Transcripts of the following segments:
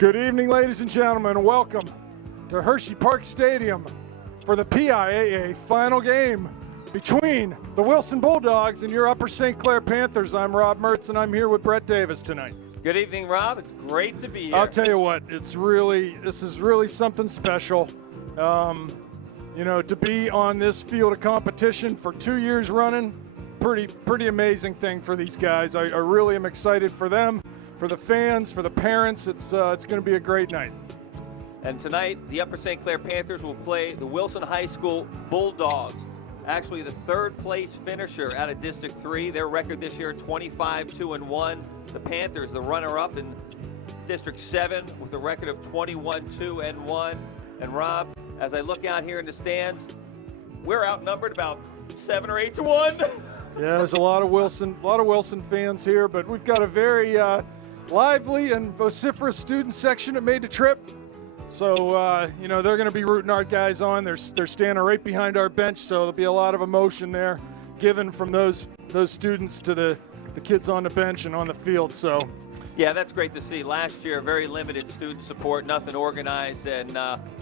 Good evening, ladies and gentlemen, and welcome to Hershey Park Stadium for the PIAA final game between the Wilson Bulldogs and your Upper St. Clair Panthers. I'm Rob Mertz, and I'm here with Brett Davis tonight. Good evening, Rob. It's great to be here. I'll tell you what, this is really something special. To be on this field of competition for 2 years running, pretty amazing thing for these guys. I really am excited for them, for the fans, for the parents. It's going to be a great night. And tonight, the Upper St. Clair Panthers will play the Wilson High School Bulldogs. Actually, the third place finisher out of District 3. Their record this year, 25-2-1. The Panthers, the runner-up in District 7 with a record of 21-2-1. And Rob, as I look out here in the stands, we're outnumbered about 7 or 8 to 1. Yeah, there's a lot of Wilson fans here, but we've got a very lively and vociferous student section that made the trip. So, they're going to be rooting our guys on. They're standing right behind our bench, so there'll be a lot of emotion there given from those students to the kids on the bench and on the field. So, yeah, that's great to see. Last year, very limited student support, nothing organized, and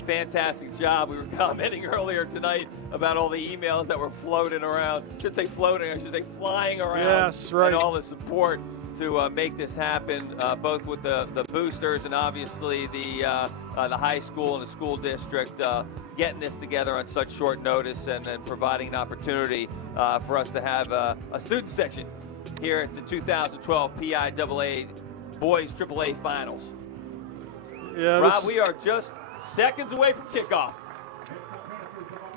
fantastic job. We were commenting earlier tonight about all the emails that were floating around. I should say floating, I should say flying around. Yes, right. And all the support to make this happen, both with the boosters and obviously the high school and the school district getting this together on such short notice and providing an opportunity for us to have a student section here at the 2012 PIAA Boys AAA Finals. Yeah, Rob, we are just seconds away from kickoff.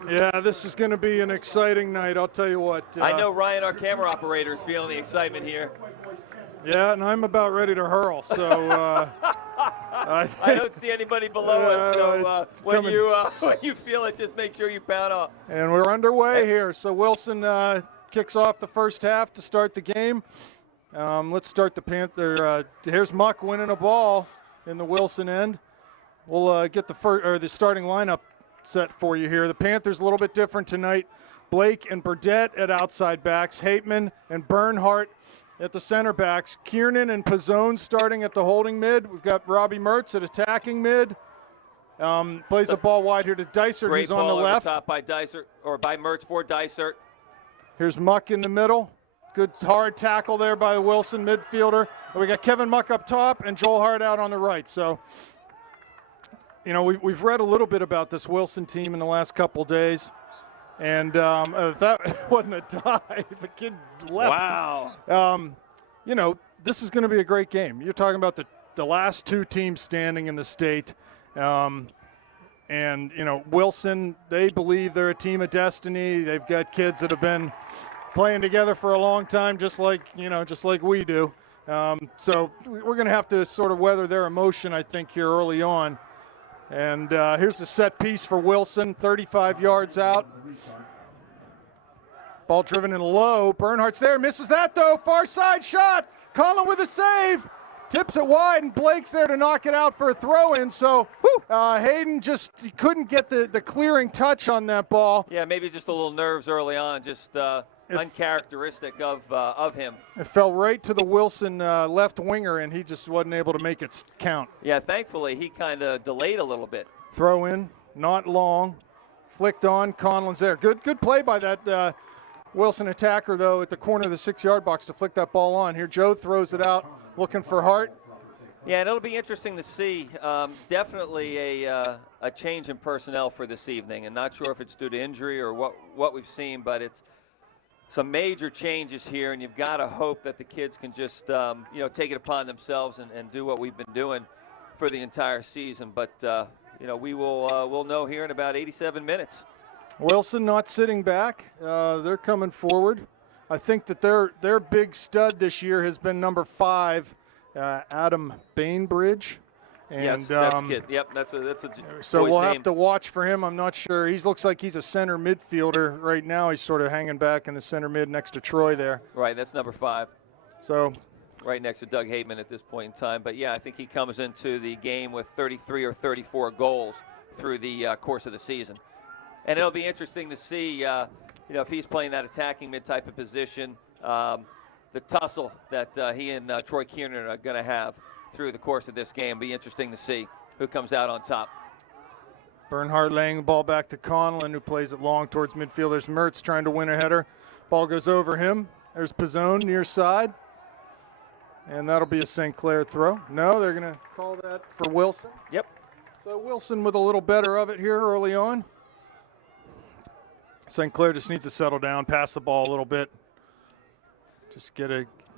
Yeah, this is going to be an exciting night, I'll tell you what. I know Ryan, our camera operator, is feeling the excitement here. Yeah, and I'm about ready to hurl, so I don't see anybody below us, so when you feel it, just make sure you pound off. And we're underway here. So Wilson kicks off the first half to start the game. Let's start the Panther. Here's Muck winning a ball in the Wilson end. We'll get the starting lineup set for you here. The Panthers a little bit different tonight. Blake and Burdett at outside backs. Hateman and Bernhardt at the center backs. Kiernan and Pizzone starting at the holding mid. We've got Robbie Mertz at attacking mid. Plays the ball wide here to Dysert, who's on the left. Top by Dysert, or by Mertz for Dysert. Here's Muck in the middle. Good hard tackle there by the Wilson midfielder. We got Kevin Muck up top and Joel Hart out on the right. So, we've read a little bit about this Wilson team in the last couple days. And that wasn't a dive. The kid left. Wow. This is going to be a great game. You're talking about the last two teams standing in the state. Wilson, they believe they're a team of destiny. They've got kids that have been playing together for a long time, just like we do. So we're going to have to sort of weather their emotion, I think, here early on. And here's the set piece for Wilson, 35 yards out. Ball driven in low. Bernhardt's there, misses that though. Far side shot. Conlon with a save. Tips it wide, and Blake's there to knock it out for a throw-in. So Hayden he couldn't get the clearing touch on that ball. Yeah, maybe just a little nerves early on, just uncharacteristic of him. It fell right to the Wilson left winger, and he just wasn't able to make it count. Yeah, thankfully he kind of delayed a little bit. Throw in, not long, flicked on. Conlon's there. Good play by that Wilson attacker though at the corner of the 6-yard box to flick that ball on. Here Joe throws it out, looking for Hart. Yeah, and it'll be interesting to see. Definitely a change in personnel for this evening, and not sure if it's due to injury or what we've seen, but it's some major changes here, and you've got to hope that the kids can just take it upon themselves and do what we've been doing for the entire season. But we'll know here in about 87 minutes. Wilson not sitting back. They're coming forward. I think that their big stud this year has been number 5, Adam Bainbridge. And, yes, that's a kid. Yep, that's a so we'll name. have to watch for him. I'm not sure. He looks like he's a center midfielder right now. He's sort of hanging back in the center mid next to Troy there. Right, that's number 5. So right next to Doug Hateman at this point in time. But yeah, I think he comes into the game with 33 or 34 goals through the course of the season. And it'll be interesting to see, if he's playing that attacking mid type of position, the tussle that he and Troy Kiernan are going to have through the course of this game. Be interesting to see who comes out on top. Bernhardt laying the ball back to Conlon, who plays it long towards midfield. There's Mertz trying to win a header. Ball goes over him. There's Pizzone near side. And that'll be a St. Clair throw. No, they're going to call that for Wilson. Yep. So Wilson with a little better of it here early on. St. Clair just needs to settle down, pass the ball a little bit. Just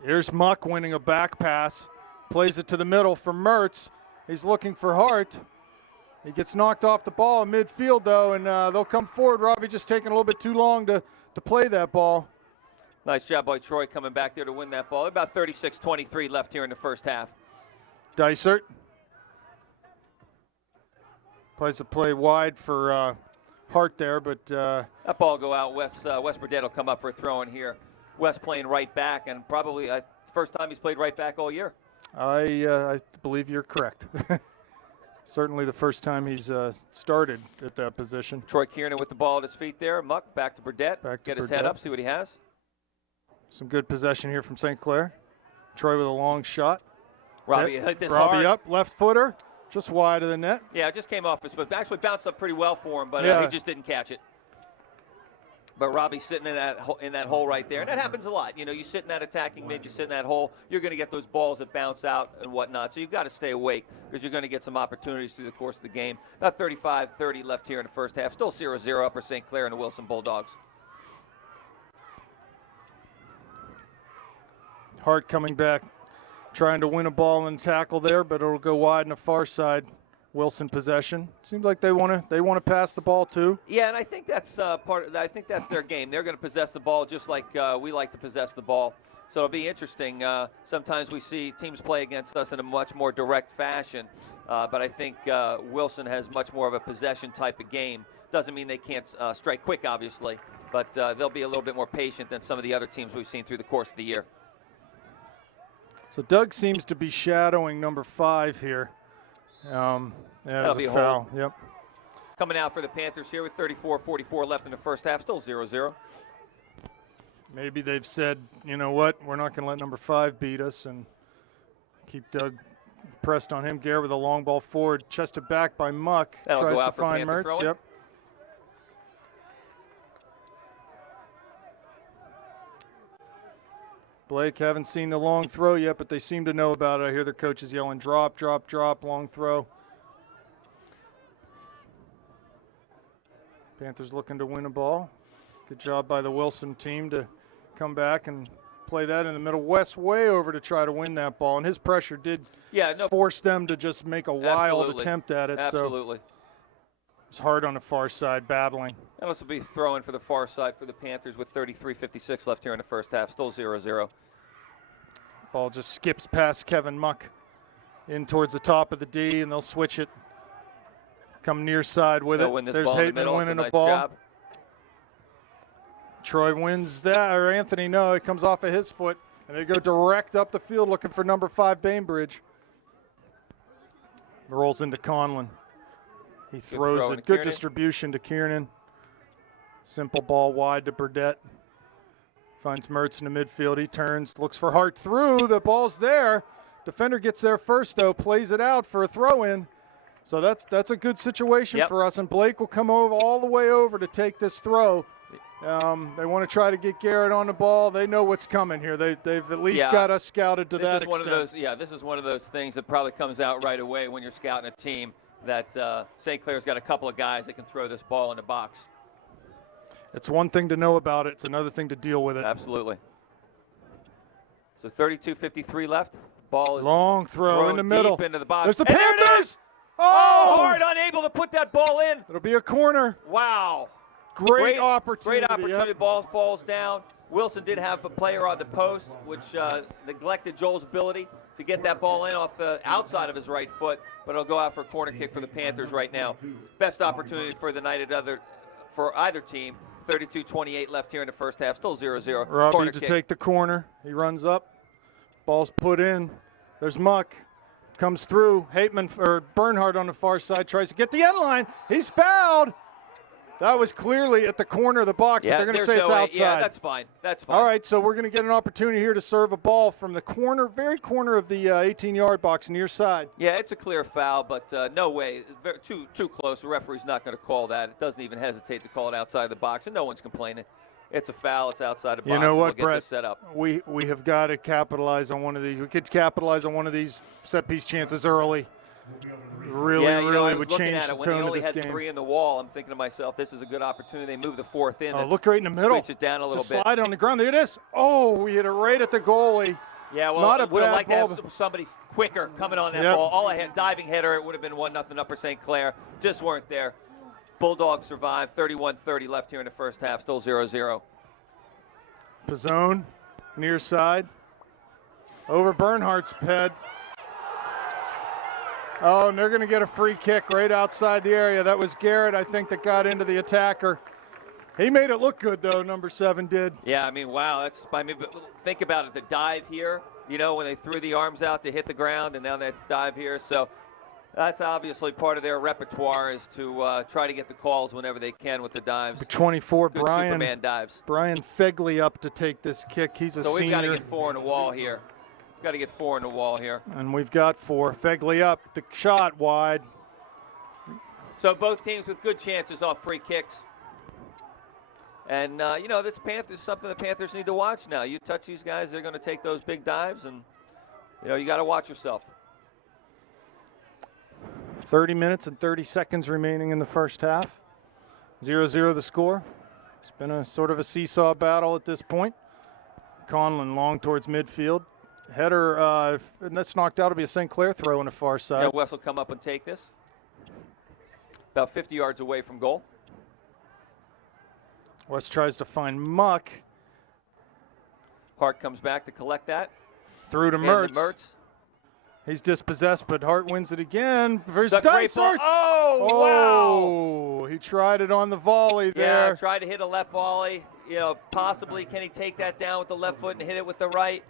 here's Muck winning a back pass. Plays it to the middle for Mertz. He's looking for Hart. He gets knocked off the ball in midfield, though, and they'll come forward. Robbie just taking a little bit too long to play that ball. Nice job by Troy coming back there to win that ball. About 36-23 left here in the first half. Dysert plays a play wide for Hart there, but that ball go out. Wes Burdett will come up for a throw in here. Wes playing right back, and probably first time he's played right back all year. I believe you're correct. Certainly the first time he's started at that position. Troy Kiernan with the ball at his feet there. Muck back to Burdett. Get his head up, see what he has. Some good possession here from St. Clair. Troy with a long shot. Robbie hit this Robbie hard. Up, left footer, just wide of the net. Yeah, it just came off his foot. Actually bounced up pretty well for him, but he just didn't catch it. But Robbie's sitting in that hole right there, and that happens a lot. You know, you sit in that attacking mid, you sit in that hole, you're going to get those balls that bounce out and whatnot. So you've got to stay awake because you're going to get some opportunities through the course of the game. About 35-30 left here in the first half. Still 0-0 Upper St. Clair and the Wilson Bulldogs. Hart coming back, trying to win a ball and tackle there, but it'll go wide on the far side. Wilson possession. Seems like they want to pass the ball too. Yeah, and I think that's I think that's their game. They're going to possess the ball just like we like to possess the ball. So it'll be interesting. Sometimes we see teams play against us in a much more direct fashion, but I think Wilson has much more of a possession type of game. Doesn't mean they can't strike quick, obviously, but they'll be a little bit more patient than some of the other teams we've seen through the course of the year. So Doug seems to be shadowing number 5 here. That'll be a foul. hold. Yep. Coming out for the Panthers here with 34-44 left in the first half, still 0-0. Maybe they've said, you know what, we're not going to let number 5 beat us and keep Doug pressed on him. Garrett with a long ball forward, chested back by Muck. That'll tries go to out for find Panther Mertz. throwing. Yep. Blake, haven't seen the long throw yet, but they seem to know about it. I hear their coaches yelling, drop, drop, drop, long throw. Panthers looking to win a ball. Good job by the Wilson team to come back and play that in the middle. West way over to try to win that ball, and his pressure did force them to just make a wild attempt at it. Absolutely. So it's hard on the far side, battling. And this will be throwing for the far side for the Panthers with 33-56 left here in the first half, still 0-0. Ball just skips past Kevin Muck in towards the top of the D, and they'll switch it. Come near side with They'll win this There's ball in the Hateman middle. winning It's a a nice ball. job. Troy wins that, or Anthony, no, it comes off of his foot, and they go direct up the field looking for number 5 Bainbridge. Rolls into Conlon. He throws it. Good distribution to Kiernan. Simple ball wide to Burdett. Finds Mertz in the midfield. He turns, looks for Hart through. The ball's there. Defender gets there first, though, plays it out for a throw-in. So that's a good situation for us, and Blake will come over all the way over to take this throw. They want to try to get Garrett on the ball. They know what's coming here. They've at least got us scouted to that extent. This is one of those things that probably comes out right away when you're scouting a team that St. Clair's got a couple of guys that can throw this ball in the box. It's one thing to know about it. It's another thing to deal with it. Absolutely. So 32-53 left. Ball is long throw in the middle. Deep into the box. There's the and Panthers! There it is! Oh, Hart unable to put that ball in. It'll be a corner. Wow. Great opportunity. Great opportunity. Yep. Ball falls down. Wilson did have a player on the post, which neglected Joel's ability to get that ball in off the outside of his right foot, but it'll go out for a corner kick for the Panthers right now. Best opportunity for the night for either team. 32-28 left here in the first half. Still 0-0. Robbie to take the corner. He runs up. Ball's put in. There's Muck. Comes through. Bernhardt on the far side tries to get the end line. He's fouled. That was clearly at the corner of the box, but they're going to say it's outside. Yeah, that's fine. That's fine. All right, so we're going to get an opportunity here to serve a ball from the corner, very corner of the 18-yard box near side. Yeah, it's a clear foul, but no way. Too close. The referee's not going to call that. It doesn't even hesitate to call it outside the box, and no one's complaining. It's a foul. It's outside the box. You know what, we'll Brett? Set up. We have got to capitalize on one of these. We could capitalize on one of these set-piece chances early. Really would change the tone of this game. When they only had 3 in the wall, I'm thinking to myself, this is a good opportunity. They move the 4th in. Oh, look right in the middle. Switch it down a little bit. Slide on the ground. There it is. Oh, we hit it right at the goalie. Yeah, well, not I a would have bad liked ball. to have somebody quicker coming on that ball. All I had, diving header, it would have been 1-0 Upper St. Clair. Just weren't there. Bulldogs survived. 31-30 left here in the first half. Still 0-0. Pizzone, near side. Over Bernhardt's head. Oh, and they're going to get a free kick right outside the area. That was Garrett, I think, that got into the attacker. He made it look good, though, number 7 did. Yeah, I mean, wow. Think about it. The dive here, you know, when they threw the arms out to hit the ground, and now they dive here. So that's obviously part of their repertoire is to try to get the calls whenever they can with the dives. The 24, good Superman dives. Brian Fegley up to take this kick. He's a senior. So we've got to get 4 in the wall here. Got to get 4 in the wall here. And we've got 4. Fegley up. The shot wide. So both teams with good chances off free kicks. And, you know, this Panthers is something the Panthers need to watch now. You touch these guys, they're going to take those big dives, and, you know, you got to watch yourself. 30 minutes and 30 seconds remaining in the first half. 0-0 the score. It's been a sort of a seesaw battle at this point. Conlon long towards midfield. Header, and that's knocked out. It'll be a St. Clair throw on the far side. Yeah, Wes will come up and take this. About 50 yards away from goal. West tries to find Muck. Hart comes back to collect that. Through to Mertz. He's dispossessed, but Hart wins it again. There's Dysart. Oh, wow. He tried it on the volley there. Yeah, tried to hit a left volley. You know, possibly can he take that down with the left foot and hit it with the right?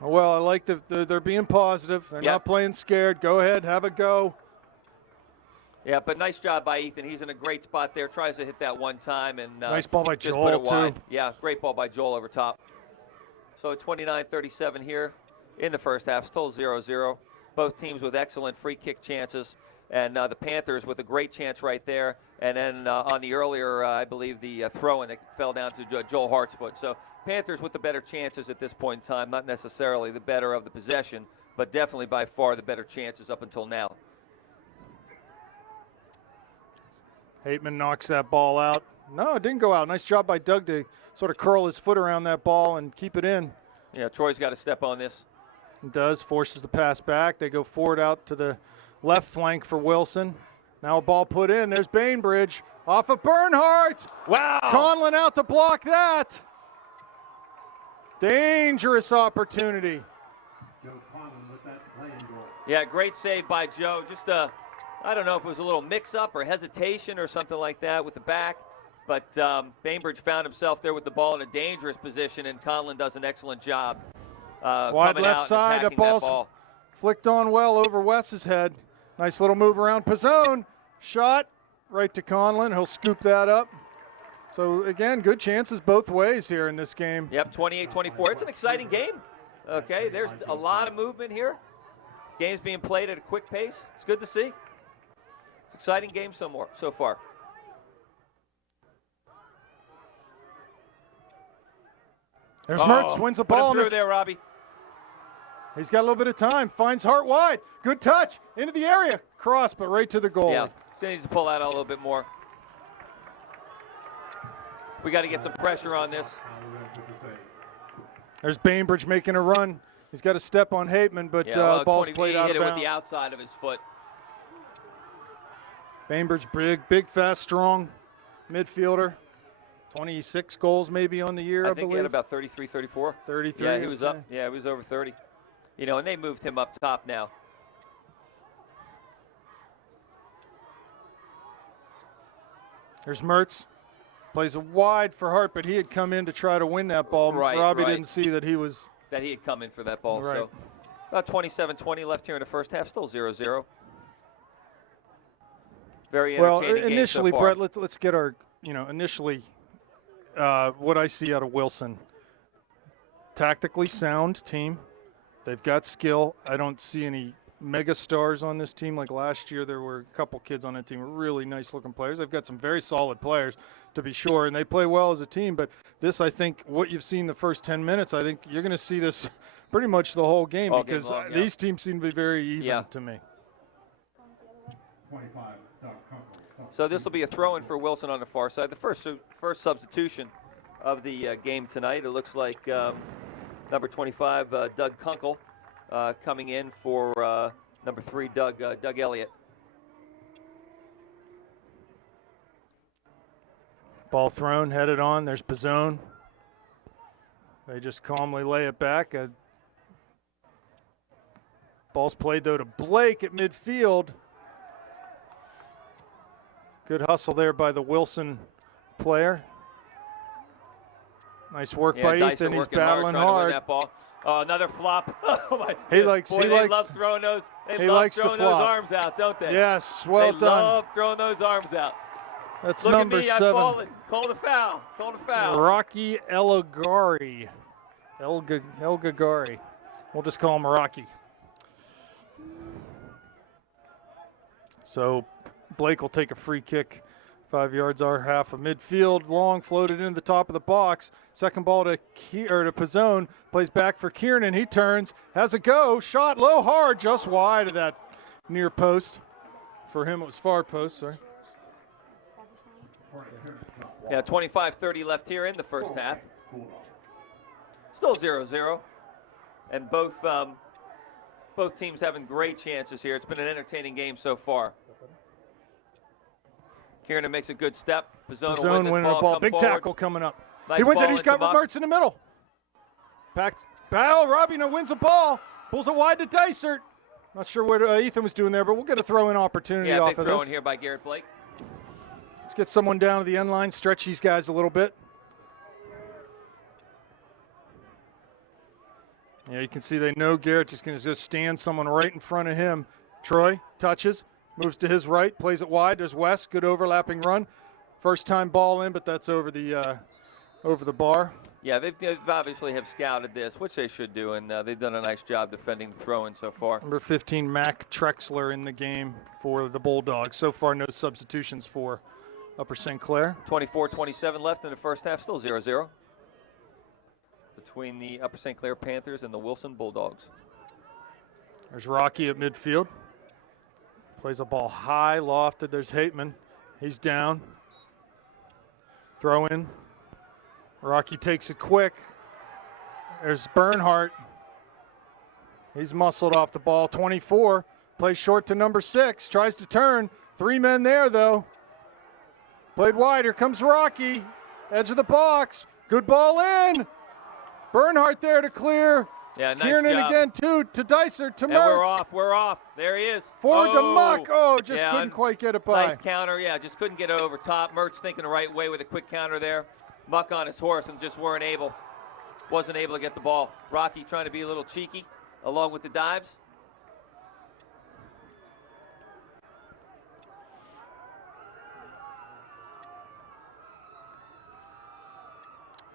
Well, I like they're being positive. They're not playing scared. Go ahead, have a go. Yeah, but nice job by Ethan. He's in a great spot there. Tries to hit that one time. And nice ball by just Joel, put it wide. too. Yeah, great ball by Joel over top. So 29-37 here in the first half. Still 0-0. Both teams with excellent free kick chances. And the Panthers with a great chance right there. And then on the earlier, I believe, the throw-in that fell down to Joel Hart's foot. So Panthers with the better chances at this point in time. Not necessarily the better of the possession, but definitely by far the better chances up until now. Hateman knocks that ball out. No, it didn't go out. Nice job by Doug to sort of curl his foot around that ball and keep it in. Yeah, Troy's got to step on this. He does, forces the pass back. They go forward out to the left flank for Wilson. Now a ball put in. There's Bainbridge off of Bernhardt. Wow. Conlon out to block that. Dangerous opportunity. Yeah, great save by Joe. Just I don't know if it was a little mix-up or hesitation or something like that with the back, but Bainbridge found himself there with the ball in a dangerous position, and Conlon does an excellent job. Wide left side, the ball flicked on well over Wes's head. Nice little move around Pizzone. Shot right to Conlon. He'll scoop that up. So, again, good chances both ways here in this game. Yep, 28-24. It's an exciting game. Okay, there's a lot of movement here. Game's being played at a quick pace. It's good to see. It's an exciting game so far. There's Mertz, wins the ball. Put him through there, Robbie. He's got a little bit of time. Finds Hart wide. Good touch. Into the area. Cross, but right to the goal. Yeah, so he needs to pull that out a little bit more. We got to get some pressure on this. There's Bainbridge making a run. He's got a step on Hateman, but ball's played out of bounds. He hit it with the outside of his foot. Bainbridge, big, fast, strong midfielder. 26 goals maybe on the year, I believe. I think he had about 33, 34. 33. Yeah, he was up. Yeah, he was over 30. You know, and they moved him up top now. There's Mertz. Plays wide for Hart, but he had come in to try to win that ball. Robbie didn't see that he was. That he had come in for that ball. Right. So about 27-20 left here in the first half. Still 0-0. Very Well, entertaining game initially, so far. Brett, let's get our, initially what I see out of Wilson. Tactically sound team. They've got skill. I don't see any mega stars on this team like last year. There were a couple kids on that team, really nice-looking players. They've got some very solid players, to be sure, and they play well as a team. But this, I think, what you've seen the first 10 minutes, I think you're going to see this pretty much the whole game All because game long, yeah. these teams seem to be very even to me. 25, So this will be a throw-in for Wilson on the far side. The first substitution of the game tonight. It looks like number 25, Doug Kunkel, coming in for number 3, Doug Elliott. Ball thrown, headed on. There's Pizzone. They just calmly lay it back. Ball's played, though, to Blake at midfield. Good hustle there by the Wilson player. Nice work by Dyson Ethan. He's working battling trying to win hard. that ball. Oh, another flop. Oh my! He likes. Boy, he they likes. love throwing those. They he love likes to throwing those flop. arms out, don't they? Yes, well they done. love throwing those arms out. That's Look number at me, 7. I'm falling. Call the foul. Call the foul. Rocky Elgagari. Elgagari. We'll just call him Rocky. So Blake will take a free kick. 5 yards, our half of midfield. Long floated into the top of the box. Second ball to Pizzone. Plays back for Kiernan. He turns, has a go. Shot low, hard, just wide of that near post. For him, it was far post, sorry. Yeah, 25-30 left here in the first half. Still 0-0. And both teams having great chances here. It's been an entertaining game so far. Kiernan makes a good step. Pizzone will win this winning ball. the ball. Come Big forward. tackle coming up. Nice He wins ball it. He's into got Muck. Mertz in the middle. Robbie wins the ball. Pulls it wide to Dysert. Not sure what Ethan was doing there, but we'll get a throw-in opportunity Yeah, off big of throw this. in here by Garrett Blake. Let's get someone down to the end line, stretch these guys a little bit. Yeah, you can see they know Garrett just going to just stand someone right in front of him. Troy touches, moves to his right, plays it wide. There's West, good overlapping run. First time ball in, but that's over the bar. Yeah, they've obviously have scouted this, which they should do, and they've done a nice job defending the throw-in so far. Number 15, Mac Trexler in the game for the Bulldogs. So far, no substitutions for Upper St. Clair. 24-27 left in the first half, still 0-0 between the Upper St. Clair Panthers and the Wilson Bulldogs. There's Rocky at midfield. Plays a ball high, lofted. There's Hateman. He's down. Throw in. Rocky takes it quick. There's Bernhardt. He's muscled off the ball. 24. Plays short to number 6. Tries to turn. 3 men there, though. Played wide. Here comes Rocky. Edge of the box. Good ball in. Bernhardt there to clear. Yeah, nice Kiernan job. again, to Dicer, to And Mertz. we're off. There he is. Forward to Muck. Oh, just Yeah, couldn't quite get it by. Nice counter. Yeah, just couldn't get it over top. Mertz thinking the right way with a quick counter there. Muck on his horse and just wasn't able to get the ball. Rocky trying to be a little cheeky along with the dives.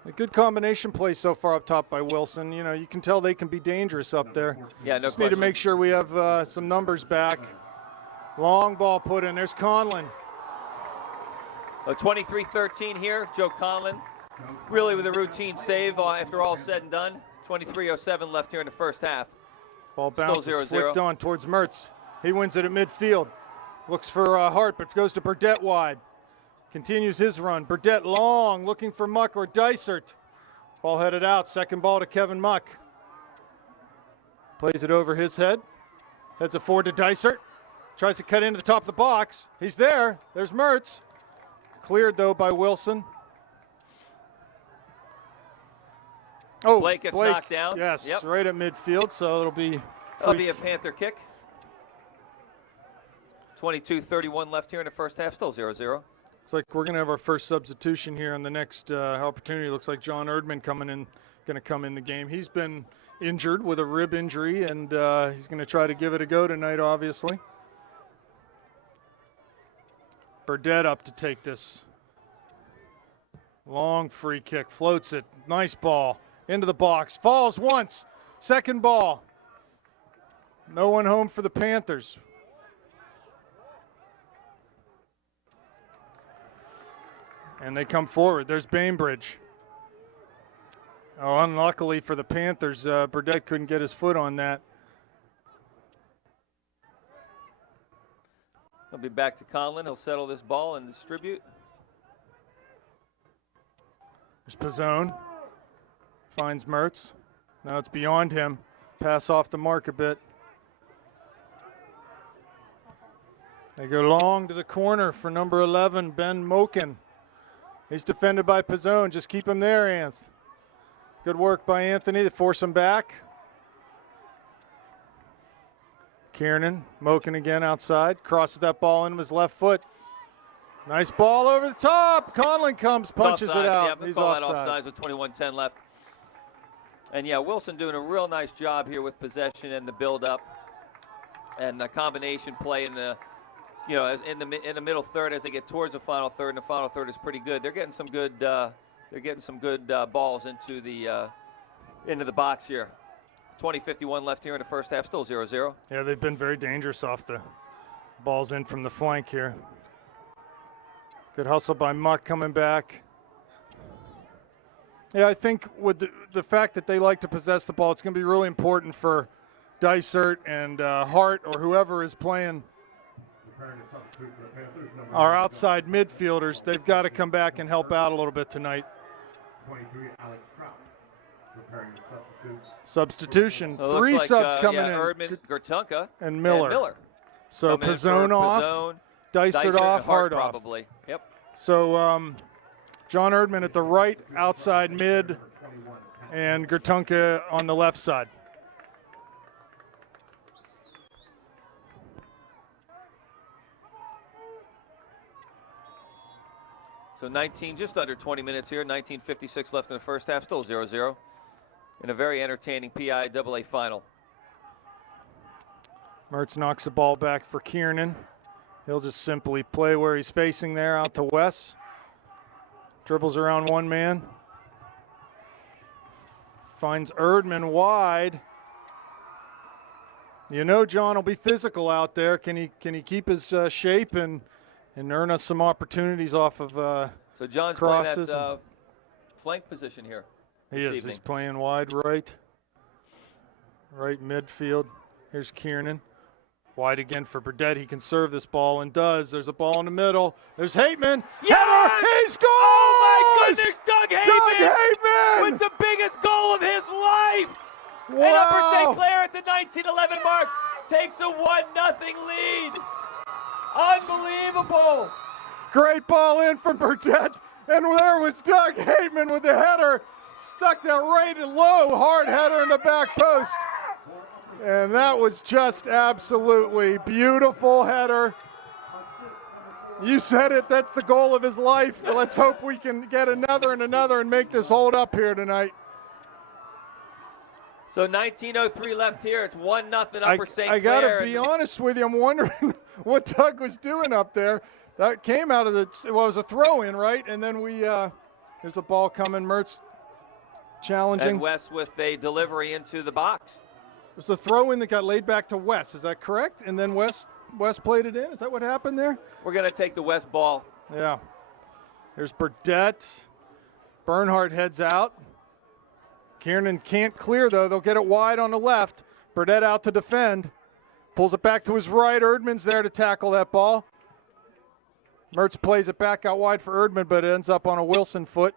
A good combination play so far up top by Wilson. You know, you can tell they can be dangerous up there. Yeah, no Just need to question. make sure we have some numbers back. Long ball put in. There's Conlon. 23-13 here. Joe Conlon really with a routine save after all said and done. 23:07 left here in the first half. Ball Still bounces, 0-0. flicked on towards Mertz. He wins it at midfield. Looks for Hart, but goes to Burdett wide. Continues his run. Burdett long, looking for Muck or Dysert. Ball headed out. Second ball to Kevin Muck. Plays it over his head. Heads it forward to Dysert. Tries to cut into the top of the box. He's there. There's Mertz. Cleared, though, by Wilson. Oh, Blake gets knocked down. Yes, Yep. right at midfield, so it'll be That'll free be a Panther kick. 22:31 left here in the first half. Still 0-0. Looks like we're going to have our first substitution here on the next opportunity. Looks like John Erdman going to come in the game. He's been injured with a rib injury, and he's going to try to give it a go tonight, obviously. Burdett up to take this. Long free kick, floats it. Nice ball into the box. Falls once. Second ball. No one home for the Panthers. And they come forward. There's Bainbridge. Oh, unluckily for the Panthers, Burdett couldn't get his foot on that. He'll be back to Conlon. He'll settle this ball and distribute. There's Pizzone. Finds Mertz. Now it's beyond him. Pass off the mark a bit. They go long to the corner for number 11, Ben Moken. He's defended by Pizzone. Just keep him there, Anth. Good work by Anthony to force him back. Kiernan, Moken again outside. Crosses that ball into his left foot. Nice ball over the top. Conlon comes, punches it out. Yeah, he's offside with 21:10 left. And yeah, Wilson doing a real nice job here with possession and the build-up and the combination play in the, in the middle third as they get towards the final third. And the final third is pretty good. They're getting some good. Balls into the box here. 20:51 left here in the first half. Still 0-0. Yeah, they've been very dangerous off the balls in from the flank here. Good hustle by Muck coming back. Yeah, I think with the fact that they like to possess the ball, it's going to be really important for Dysert and Hart or whoever is playing our outside midfielders. They've got to come back and help out a little bit tonight. 23, Alex Trout, preparing the substitution. So Three subs coming in. Erdman, Gertunka, and Miller. So Coming in Pizzone off, Pizzone, Dysert off, Hart off. probably. Yep. So John Erdman at the right, outside mid, and Gertunka on the left side. So 19, just under 20 minutes here. 19:56 left in the first half. Still 0-0 in a very entertaining PIAA final. Mertz knocks the ball back for Kiernan. He'll just simply play where he's facing there out to Wes. Dribbles around one man. Finds Erdman wide. John will be physical out there. Can he keep his shape and earn us some opportunities off of So John's crosses? playing that flank position here. He is. He's playing wide right midfield. Here's Kiernan. Wide again for Burdett. He can serve this ball and does. There's a ball in the middle. There's Hateman. Yes! Header! He scores! Oh my goodness, Doug Hateman! With the biggest goal of his life! Wow! And Upper St. Clair at the 1911 mark takes a 1-0 lead. Unbelievable! Great ball in from Burdett. And there was Doug Hateman with the header. Stuck that right low, hard header in the back post. And that was just absolutely beautiful header. You said it, that's the goal of his life. Let's hope we can get another and make this hold up here tonight. So 19:03 left here. It's 1-0 Upper St. Clair. I got to be honest with you. I'm wondering what Doug was doing up there. That came out of it was a throw in, right? And then there's a ball coming. Mertz challenging. And West with a delivery into the box. It was a throw in that got laid back to West. Is that correct? And then West played it in. Is that what happened there? We're going to take the West ball. Yeah. There's Burdett. Bernhardt heads out. Kiernan can't clear, though. They'll get it wide on the left. Burdett out to defend. Pulls it back to his right. Erdman's there to tackle that ball. Mertz plays it back out wide for Erdman, but it ends up on a Wilson foot.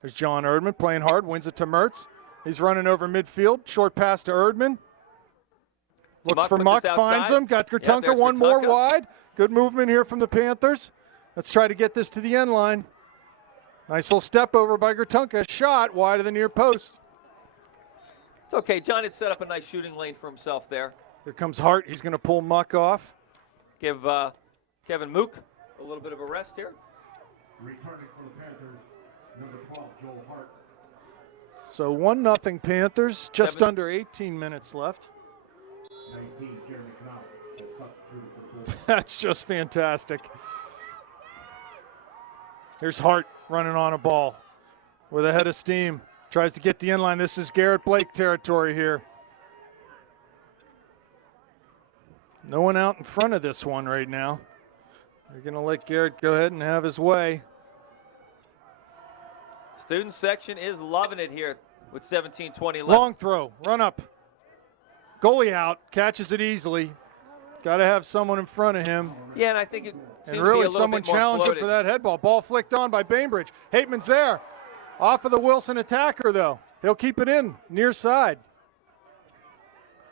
There's John Erdman playing hard, wins it to Mertz. He's running over midfield. Short pass to Erdman. Looks for Muck, finds him. Got Gertunka, one more wide. Good movement here from the Panthers. Let's try to get this to the end line. Nice little step over by Gertunka. Shot wide of the near post. It's okay. John had set up a nice shooting lane for himself there. Here comes Hart. He's going to pull Muck off. Give Kevin Mook a little bit of a rest here. Returning for the Panthers, number 12, Joel Hart. So 1-0 Panthers. Just under 18 minutes left. 19, Jeremy Knopf. That's just fantastic. Here's Hart running on a ball with a head of steam. Tries to get the inline. This is Garrett Blake territory here. No one out in front of this one right now. They're going to let Garrett go ahead and have his way. Student section is loving it here with 17:20 left. Long throw, run up. Goalie out, catches it easily. Got to have someone in front of him. Yeah, and I think it seemed And to be a really little someone bit more challenged him floated. for that head ball. Ball flicked on by Bainbridge. Hateman's there. Off of the Wilson attacker, though. He'll keep it in, near side.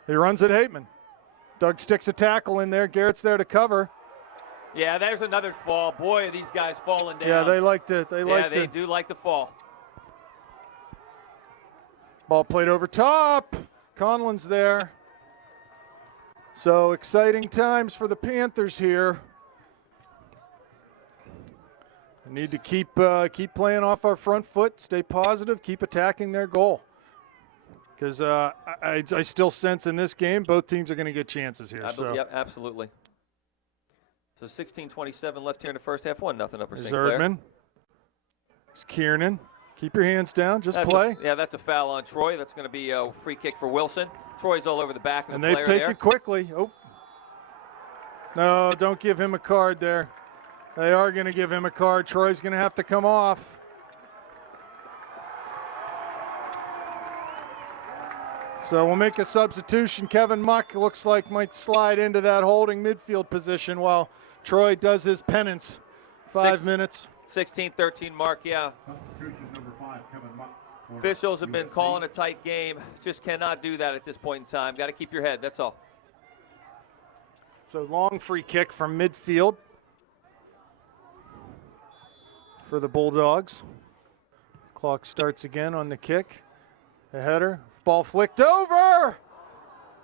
He runs at Hateman. Doug sticks a tackle in there. Garrett's there to cover. Yeah, there's another fall. Boy, are these guys falling down. Yeah, they like to. They do like to fall. Ball played over top. Conlon's there. So exciting times for the Panthers here. We need to keep playing off our front foot, stay positive, keep attacking their goal. Because I still sense in this game both teams are going to get chances here. Yep, absolutely. So 16:27 left here in the first half. 1-0 Upper There's St. Clair. Erdman. There's Kiernan. Keep your hands down. Just play. That's a foul on Troy. That's going to be a free kick for Wilson. Troy's all over the back of And the they player take there. it quickly. Oh. No, don't give him a card there. They are going to give him a card. Troy's going to have to come off. So we'll make a substitution. Kevin Muck looks like might slide into that holding midfield position while Troy does his penance. 5 minutes. 16-13 mark, yeah. Substitution number 5, Kevin Muck. Officials have been calling a tight game. Just cannot do that at this point in time. Got to keep your head, that's all. So long free kick from midfield for the Bulldogs. Clock starts again on the kick. The header. Ball flicked over.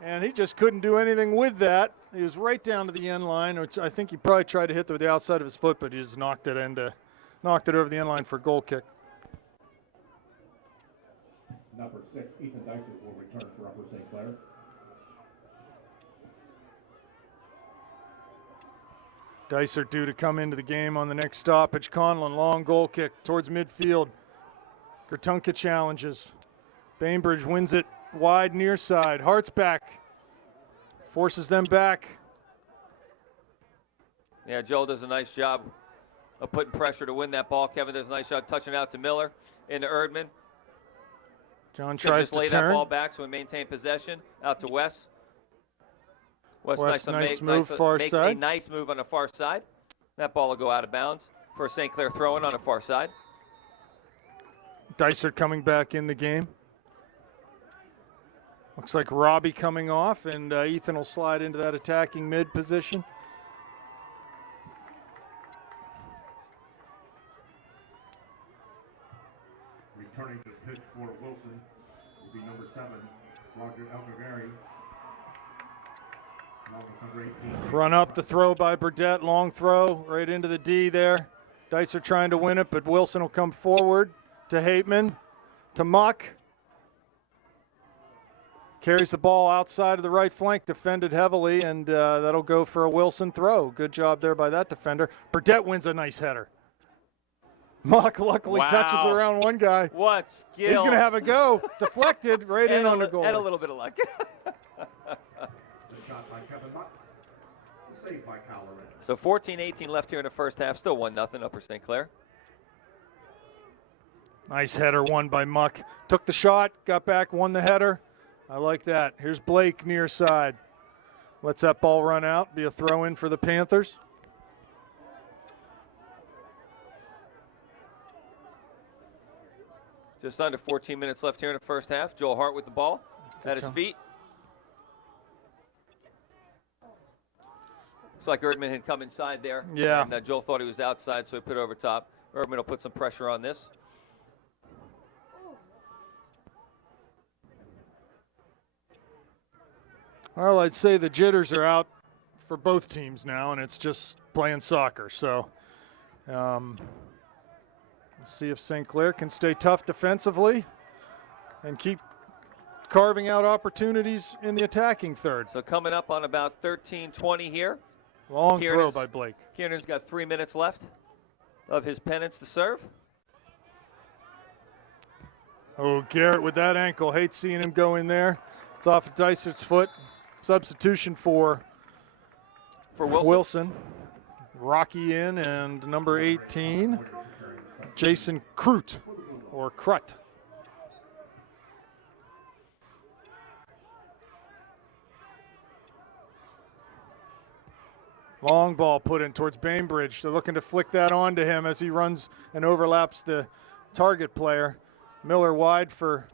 And he just couldn't do anything with that. He was right down to the end line, which I think he probably tried to hit with the outside of his foot, but he just knocked it over the end line for a goal kick. Number 6, Ethan Dyson will return for Upper St. Clair. Dicer due to come into the game on the next stoppage. Conlon, long goal kick towards midfield. Gertunka challenges. Bainbridge wins it wide near side. Hart's back. Forces them back. Yeah, Joel does a nice job of putting pressure to win that ball. Kevin does a nice job touching out to Miller into Erdman. John Should tries just to lay turn. that ball back so we maintain possession. Out to Wes. Wes, nice move, far makes side. a nice move on the far side. That ball will go out of bounds for a St. Clair throw-in on the far side. Dicer coming back in the game. Looks like Robbie coming off, and Ethan will slide into that attacking mid position. Returning to pitch for Wilson will be number 7, Roger Alcagari. Number 18. Run up the throw by Burdett. Long throw right into the D there. Dicer trying to win it, but Wilson will come forward to Hateman, to Muck. Carries the ball outside of the right flank, defended heavily, and that'll go for a Wilson throw. Good job there by that defender. Burdett wins a nice header. Muck luckily touches around one guy. What skill. He's going to have a go. Deflected right in on the goal. And a little bit of luck. The shot by Kevin Muck. Saved by Kyle Loren. So 14-18 left here in the first half. Still 1-0 Upper St. Clair. Nice header won by Muck. Took the shot, got back, won the header. I like that. Here's Blake near side. Lets that ball run out. Be a throw in for the Panthers. Just under 14 minutes left here in the first half. Joel Hart with the ball at his feet. Looks like Erdman had come inside there. Yeah. And Joel thought he was outside, so he put it over top. Erdman will put some pressure on this. Well, I'd say the jitters are out for both teams now, and it's just playing soccer. So we'll see if St. Clair can stay tough defensively and keep carving out opportunities in the attacking third. So coming up on about 13-20 here. Long throw by Blake. Kiernan's got 3 minutes left. of his pennants to serve. Oh, Garrett with that ankle. Hate seeing him go in there. It's off of Dysart's foot. Substitution for Wilson. Rocky in, and number 18, Jason Krut, or Krut. Long ball put in towards Bainbridge. They're looking to flick that on to him as he runs and overlaps the target player. Miller wide for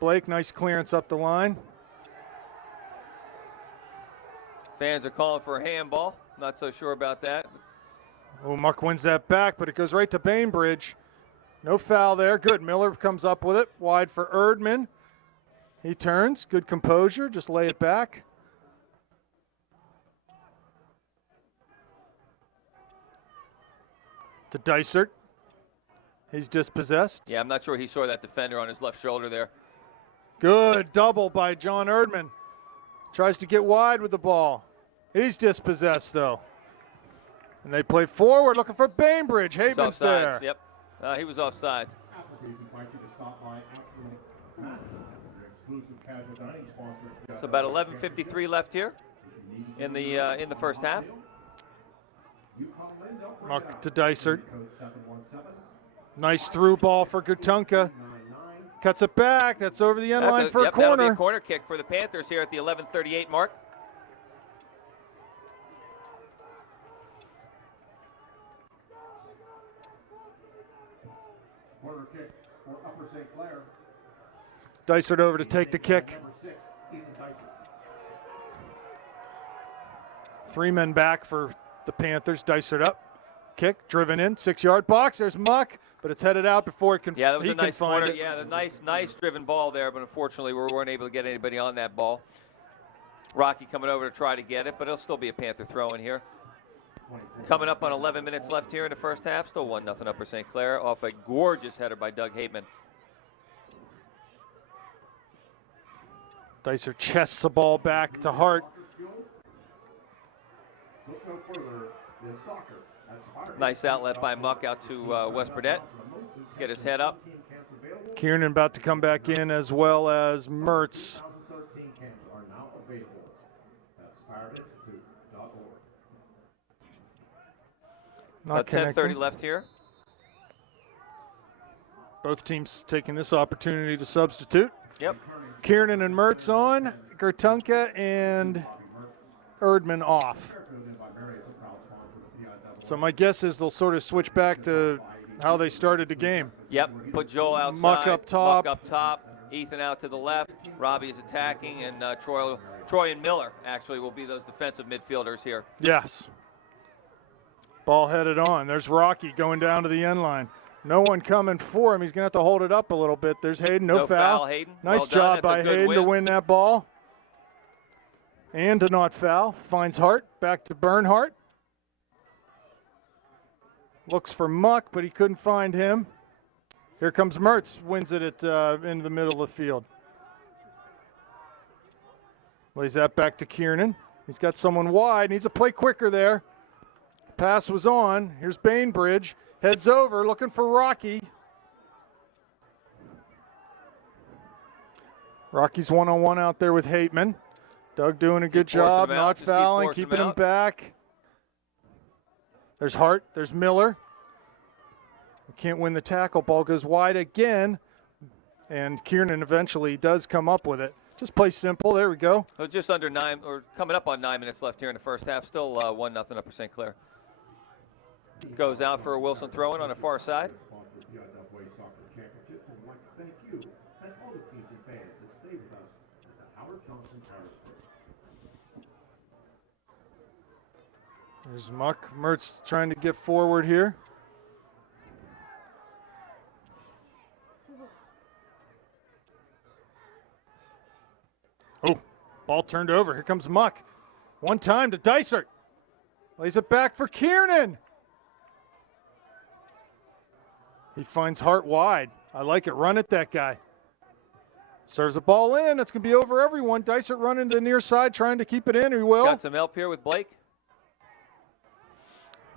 Blake. Nice clearance up the line. Fans are calling for a handball. Not so sure about that. Oh, Muck wins that back, but it goes right to Bainbridge. No foul there. Good. Miller comes up with it. Wide for Erdman. He turns. Good composure. Just lay it back. To Dysart. He's dispossessed. Yeah, I'm not sure he saw that defender on his left shoulder there. Good double by John Erdman. Tries to get wide with the ball. He's dispossessed, though. And they play forward, looking for Bainbridge. Haven's there. Yep, he was offsides. So about 11:53 left here in the first half. Muck to Dysart. Nice through ball for Gutunka. Cuts it back. That's over the end line for a corner. That'll be a corner kick for the Panthers here at the 11:38 mark. Corner kick for Upper St. Clair. Dysart over to take the kick. 3 men back for the Panthers. Dysart up. Kick driven in. 6-yard box. There's Muck, but it's headed out before it can. Yeah, that was he a nice corner. It. Yeah, the nice driven ball there, but unfortunately we weren't able to get anybody on that ball. Rocky coming over to try to get it, but it'll still be a Panther throw in here. Coming up on 11 minutes left here in the first half. Still 1-0 Upper St. Clair off a gorgeous header by Doug Hateman. Dysart chests the ball back to Hart. Nice outlet by Muck out to West Burdett. Get his head up. Kiernan about to come back in, as well as Mertz. About 10:30 left here. Both teams taking this opportunity to substitute. Yep. Kiernan and Mertz on, Gutunka and Erdman off. So my guess is they'll sort of switch back to how they started the game. Yep, put Joel outside. Muck up top. Muck up top. Ethan out to the left. Robbie is attacking, and Troy and Miller actually will be those defensive midfielders here. Yes. Ball headed on. There's Rocky going down to the end line. No one coming for him. He's going to have to hold it up a little bit. There's Hayden. No foul. Hayden. Nice Well job done. by Hayden to win that ball. And to not foul. Finds Hart. Back to Bernhardt. Looks for Muck, but he couldn't find him. Here comes Mertz. Wins it into the middle of the field. Lays that back to Kiernan. He's got someone wide. Needs to play quicker there. Pass was on. Here's Bainbridge. Heads over, looking for Rocky. Rocky's one-on-one out there with Hateman. Doug doing a good job, not fouling, keeping him back. There's Hart. There's Miller. We can't win the tackle. Ball goes wide again. And Kiernan eventually does come up with it. Just play simple. There we go. So just under 9, or coming up on 9 minutes left here in the first half. Still 1-0 Upper St. Clair. Goes out for a Wilson throw-in on the far side. There's Muck. Mertz trying to get forward here. Oh, ball turned over. Here comes Muck. One time to Dysart. Lays it back for Kiernan. He finds Hart wide. I like it. Run at that guy. Serves the ball in. It's going to be over everyone. Dysart running to the near side, trying to keep it in. He will. Got some help here with Blake.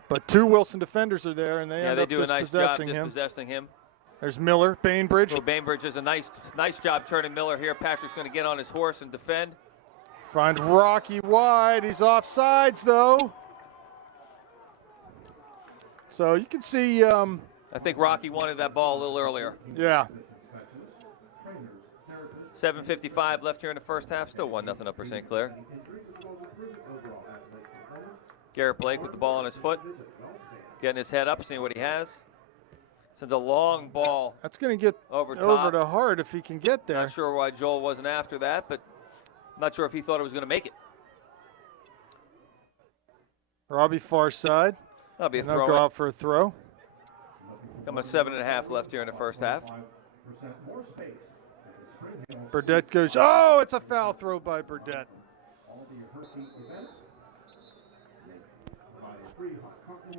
But 2 Wilson defenders are there, and they end they up do a nice job dispossessing him. dispossessing him. There's Miller, Bainbridge. Well, Bainbridge does a nice job turning Miller here. Patrick's going to get on his horse and defend. Find Rocky wide. He's offsides, though. So you can see. I think Rocky wanted that ball a little earlier. Yeah. 7:55 left here in the first half. Still 1-0 up for St. Clair. Garrett Blake with the ball on his foot. Getting his head up, seeing what he has. Sends a long ball. That's going to get over to Hart if he can get there. Not sure why Joel wasn't after that, but not sure if he thought it was going to make it. Robbie far side. That'll be a and they'll throw. go out for a throw. Come on, 7.5 left here in the first half. Burdette goes, oh, it's a foul throw by Burdette.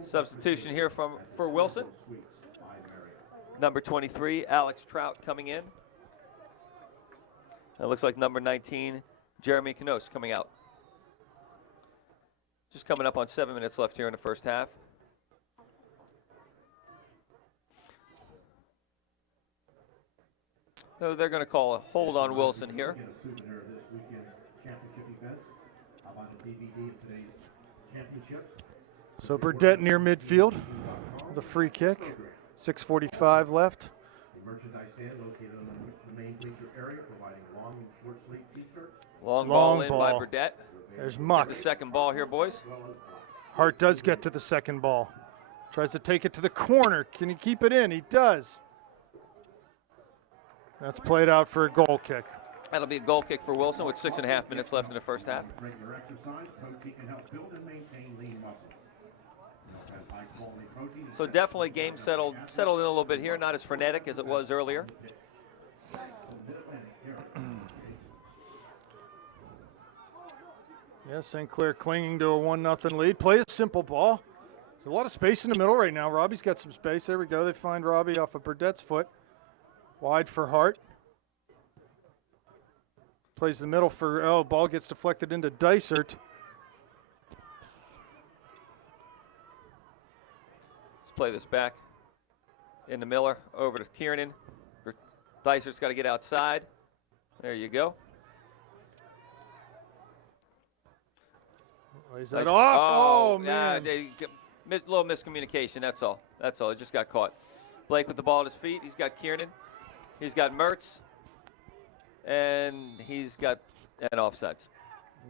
Substitution here for Wilson. Number 23, Alex Trout coming in. It looks like number 19, Jeremy Canos coming out. Just coming up on 7 minutes left here in the first half. So they're going to call a hold on Wilson here. So Burdette near midfield. The free kick. 6:45 left. Long ball in by ball. Burdette. There's Muck. The second ball here, boys. Hart does get to the second ball. Tries to take it to the corner. Can he keep it in? He does. That's played out for a goal kick. That'll be a goal kick for Wilson with 6.5 minutes left in the first half. So definitely game settled in a little bit here, not as frenetic as it was earlier. Yeah, St. Clair clinging to a 1-0 lead. Play a simple ball. There's a lot of space in the middle right now. Robbie's got some space. There we go. They find Robbie off of Burdette's foot. Wide for Hart. Plays the middle for, ball gets deflected into Dysert. Let's play this back into Miller, over to Kiernan. Dysert's got to get outside. There you go. Lays that off. Oh, man. Little miscommunication, that's all. That's all. It just got caught. Blake with the ball at his feet. He's got Kiernan. He's got Mertz. And he's got an offsides.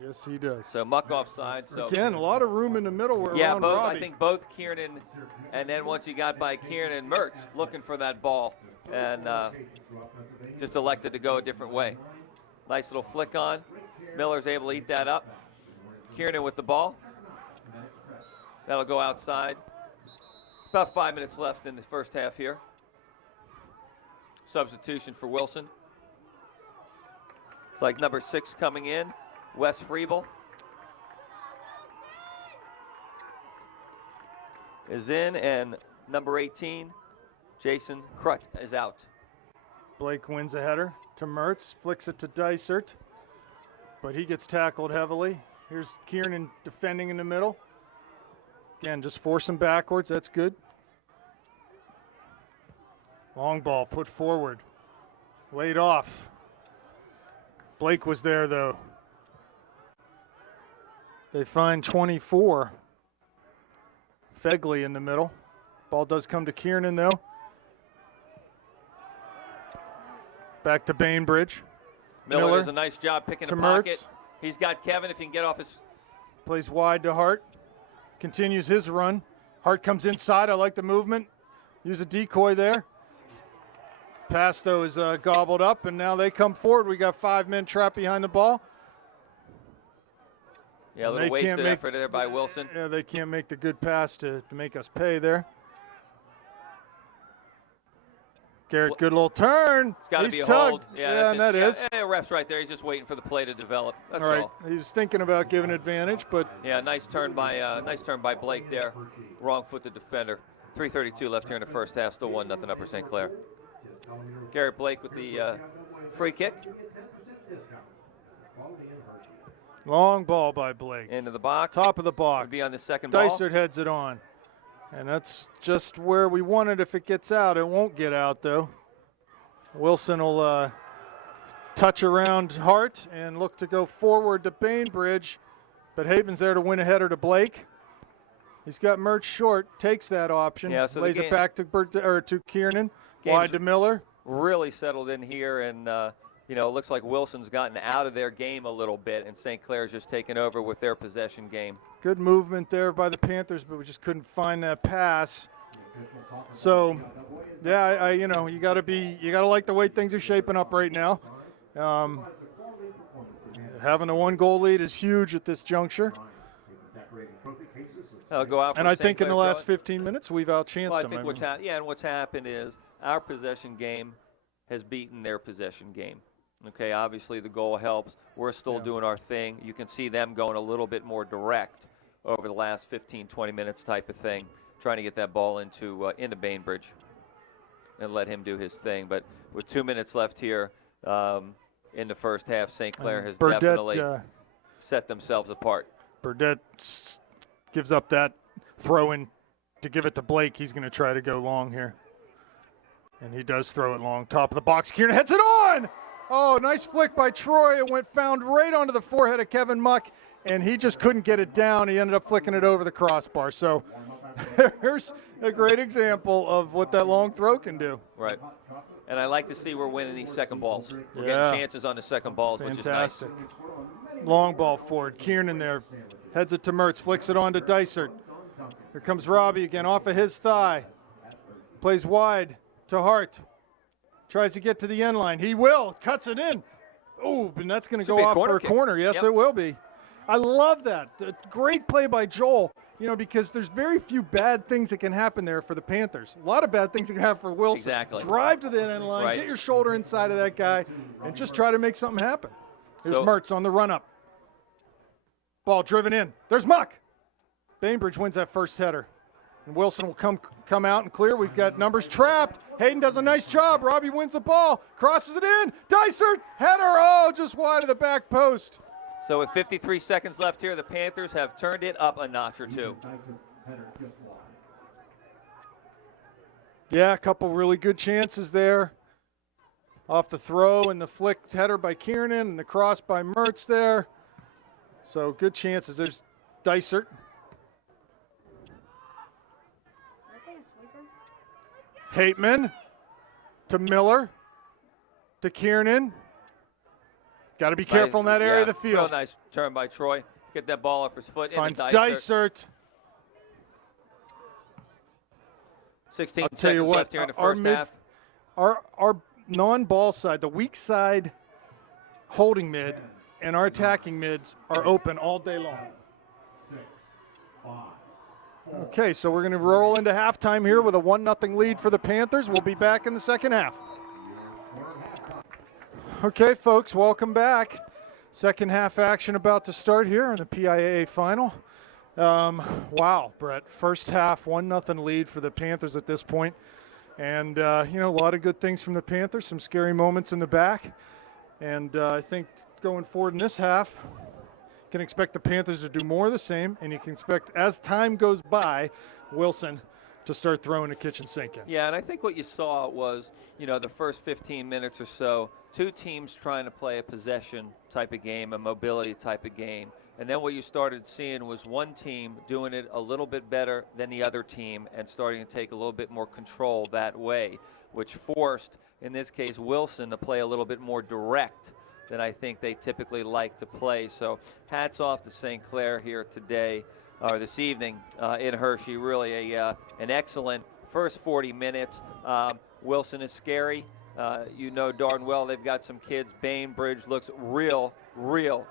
Yes, he does. So Muck offside. So again, a lot of room in the middle yeah, around both, Robbie. I think both Kiernan and then once he got by Kiernan, Mertz looking for that ball and just elected to go a different way. Nice little flick on. Miller's able to eat that up. Kiernan with the ball. That'll go outside. About 5 minutes left in the first half here. Substitution for Wilson. It's like number 6 coming in, Wes Friebel is in, and number 18, Jason Krut, is out. Blake wins a header to Mertz, flicks it to Dysert, but he gets tackled heavily. Here's Kiernan defending in the middle. Again, just force him backwards. That's good. Long ball put forward. Laid off. Blake was there, though. They find 24. Fegley in the middle. Ball does come to Kiernan, though. Back to Bainbridge. Miller does a nice job picking to the pocket. Mertz. He's got Kevin if he can get off his... Plays wide to Hart. Continues his run. Hart comes inside. I like the movement. Use a decoy there. Pass, though, is gobbled up, and now they come forward. We got 5 men trapped behind the ball. Yeah, a little wasted effort there by Wilson. Yeah, they can't make the good pass to make us pay there. Garrett, good little turn. It's got to be a tugged. hold. Yeah, and that is. Yeah, ref's right there. He's just waiting for the play to develop. That's all right. all. He was thinking about giving advantage, but yeah, nice turn by Blake there. Wrong-footed defender. 3:32 left here in the first half. Still 1-0 Upper St. Clair. Garrett Blake with the free kick. Long ball by Blake. Into the box. Top of the box. Would be on the second ball. Dysert heads it on. And that's just where we want it if it gets out. It won't get out, though. Wilson will touch around Hart and look to go forward to Bainbridge, but Haven's there to win a header to Blake. He's got Mertz short, takes that option, so lays it back to Kiernan, wide to Miller. Really settled in here, and it looks like Wilson's gotten out of their game a little bit, and St. Clair's just taken over with their possession game. Good movement there by the Panthers, but we just couldn't find that pass. So, yeah, you gotta like the way things are shaping up right now. Having a 1-goal lead is huge at this juncture. I'll go out. And I think in the last 15 minutes we've outchanced them. I think what's happened is our possession game has beaten their possession game. Okay, obviously the goal helps. We're still doing our thing. You can see them going a little bit more direct over the last 15, 20 minutes type of thing, trying to get that ball into Bainbridge and let him do his thing. But with 2 minutes left here in the first half, St. Clair has definitely set themselves apart. Burdette gives up that throw-in to give it to Blake. He's going to try to go long here. And he does throw it long. Top of the box. Kieran heads it on! Oh, nice flick by Troy. It found right onto the forehead of Kevin Muck, and he just couldn't get it down. He ended up flicking it over the crossbar. So there's a great example of what that long throw can do. Right. And I like to see we're winning these second balls. We're getting chances on the second balls, Fantastic. which is nice. Long ball forward. Kiernan there. Heads it to Mertz. Flicks it on to Dysert. Here comes Robbie again off of his thigh. Plays wide to Hart. Tries to get to the end line. He will. Cuts it in. Oh, and that's going to go off for a corner. Yes, it will be. I love that. Great play by Joel, because there's very few bad things that can happen there for the Panthers. A lot of bad things that can happen for Wilson. Exactly. Drive to the end line, get your shoulder inside of that guy, and just try to make something happen. Here's Mertz on the run-up. Ball driven in. There's Muck. Bainbridge wins that first header. And Wilson will come out and clear. We've got numbers trapped. Hayden does a nice job. Robbie wins the ball. Crosses it in. Dysert. Header. Oh, just wide of the back post. So with 53 seconds left here, the Panthers have turned it up a notch or two. Yeah, a couple really good chances there. Off the throw and the flick header by Kiernan and the cross by Mertz there. So good chances. There's Dysert. Hateman to Miller to Kiernan. Got to be careful in that area of the field. Real nice turn by Troy. Get that ball off his foot. Finds Dysert. 16 seconds left here in the first half. Our non-ball side, the weak side holding mid, and our attacking mids are open all day long. Okay, so we're going to roll into halftime here with a 1-0 lead for the Panthers. We'll be back in the second half. Okay, folks, welcome back. Second half action about to start here in the PIAA final. Wow, Brett, first half 1-0 lead for the Panthers at this point. And, a lot of good things from the Panthers, some scary moments in the back. And I think going forward in this half, you can expect the Panthers to do more of the same, and you can expect, as time goes by, Wilson to start throwing the kitchen sink in. Yeah, and I think what you saw was, the first 15 minutes or so, two teams trying to play a possession type of game, a mobility type of game. And then what you started seeing was one team doing it a little bit better than the other team and starting to take a little bit more control that way, which forced, in this case, Wilson to play a little bit more direct than I think they typically like to play. So hats off to St. Clair here today, or this evening in Hershey. Really an excellent first 40 minutes. Wilson is scary. Darn well they've got some kids. Bainbridge looks real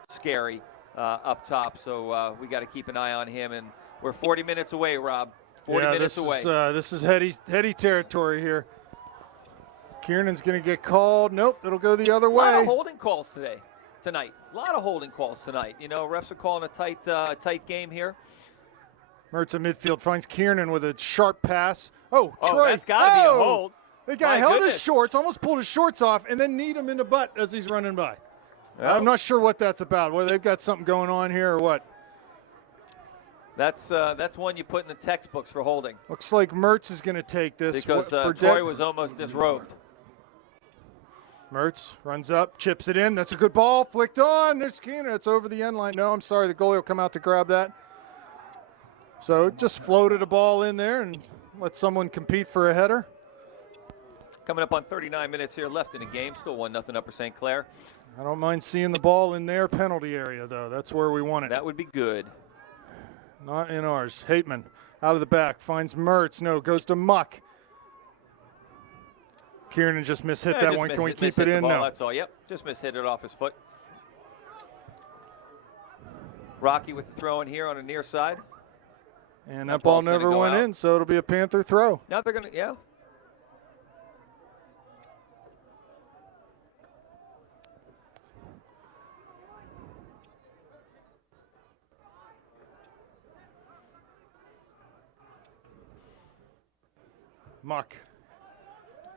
scary up top. So we got to keep an eye on him. And we're 40 minutes away, Rob. 40 minutes away. This is heady territory here. Kiernan's going to get called. Nope, it'll go the other way. A lot of holding calls tonight. A lot of holding calls tonight. Refs are calling a tight game here. Mertz in midfield finds Kiernan with a sharp pass. Oh, Troy. That's got to be a hold. The guy held his shorts, almost pulled his shorts off, and then kneed him in the butt as he's running by. I'm not sure what that's about. Whether they've got something going on here or what. That's one you put in the textbooks for holding. Looks like Mertz is going to take this. Because Troy was almost disrobed. Mertz runs up, chips it in. That's a good ball. Flicked on. There's Keener. It's over the end line. No, I'm sorry. The goalie will come out to grab that. So just floated a ball in there and let someone compete for a header. Coming up on 39 minutes here left in the game. Still 1-0 Upper St. Clair. I don't mind seeing the ball in their penalty area, though. That's where we want it. That would be good. Not in ours. Hateman out of the back. Finds Mertz. No, goes to Muck. Kieran just mishit that one. Can we keep it in? No. No. That's all. Yep. Just mishit it off his foot. Rocky with the throw in here on the near side. And that ball never went in, so it'll be a Panther throw. Now they're going to, yeah. Muck.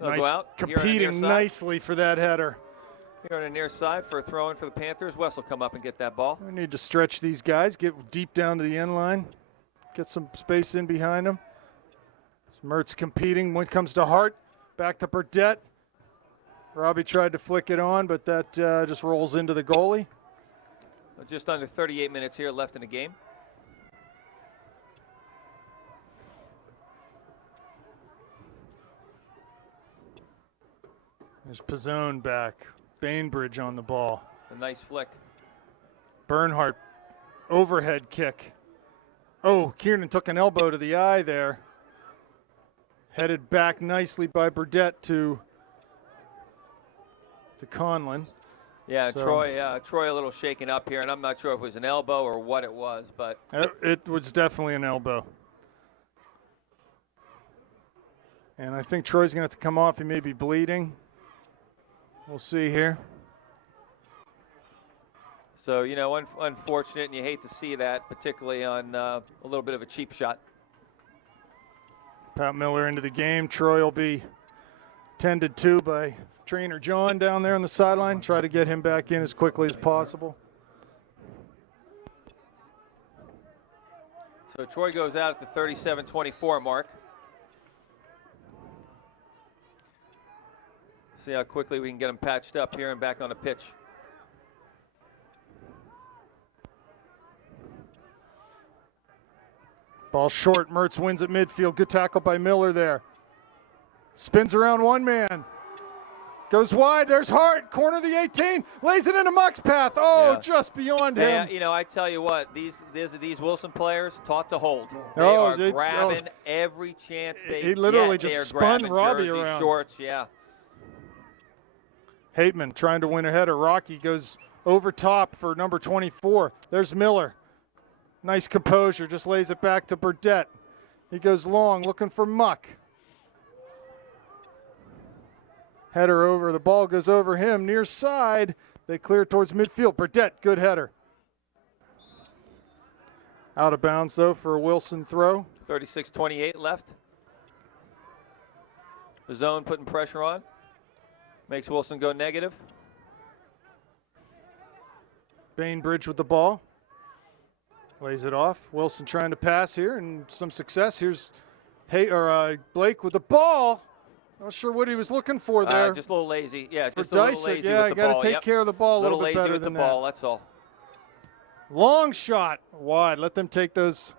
They'll Nice, go out. competing nicely for that header. Here on the near side for a throw in for the Panthers. Wes will come up and get that ball. We need to stretch these guys, get deep down to the end line, get some space in behind them. Mertz competing. When it comes to Hart, back to Burdett. Robbie tried to flick it on, but that just rolls into the goalie. Just under 38 minutes here left in the game. There's Pizzone back. Bainbridge on the ball. A nice flick. Bernhardt, overhead kick. Oh, Kiernan took an elbow to the eye there. Headed back nicely by Burdett to Conlon. Yeah, So, Troy a little shaken up here, and I'm not sure if it was an elbow or what it was, but it was definitely an elbow. And I think Troy's going to have to come off. He may be bleeding. We'll see here. So, you know, unfortunate, and you hate to see that, particularly on a little bit of a cheap shot. Pat Miller into the game. Troy will be tended to by trainer John down there on the sideline. Try to get him back in as quickly as possible. So Troy goes out at the 37-24 mark. See how quickly we can get him patched up here and back on the pitch. Ball short. Mertz wins at midfield. Good tackle by Miller there. Spins around one man. Goes wide. There's Hart. Corner of the 18. Lays it into Muck's path. Oh, Yeah. just beyond him. You know, I tell you what, these Wilson players taught to hold. They are grabbing every chance they He literally get. just They are spun grabbing Robbie jersey, around. Shorts, yeah. Hateman trying to win a header. Rocky goes over top for number 24. There's Miller. Nice composure. Just lays it back to Burdett. He goes long, looking for Muck. Header over. The ball goes over him. Near side. They clear towards midfield. Burdett, good header. Out of bounds, though, for a Wilson throw. 36-28 left. The zone putting pressure on. Makes Wilson go negative. Bainbridge with the ball. Lays it off. Wilson trying to pass here and some success. Here's Blake with the ball. Not sure what he was looking for there. Just a little lazy. Yeah, just For a little Dyson, lazy yeah, with the got ball. to take care of the ball a little bit lazy better with than the ball, that. that's all. Long shot wide. Let them take those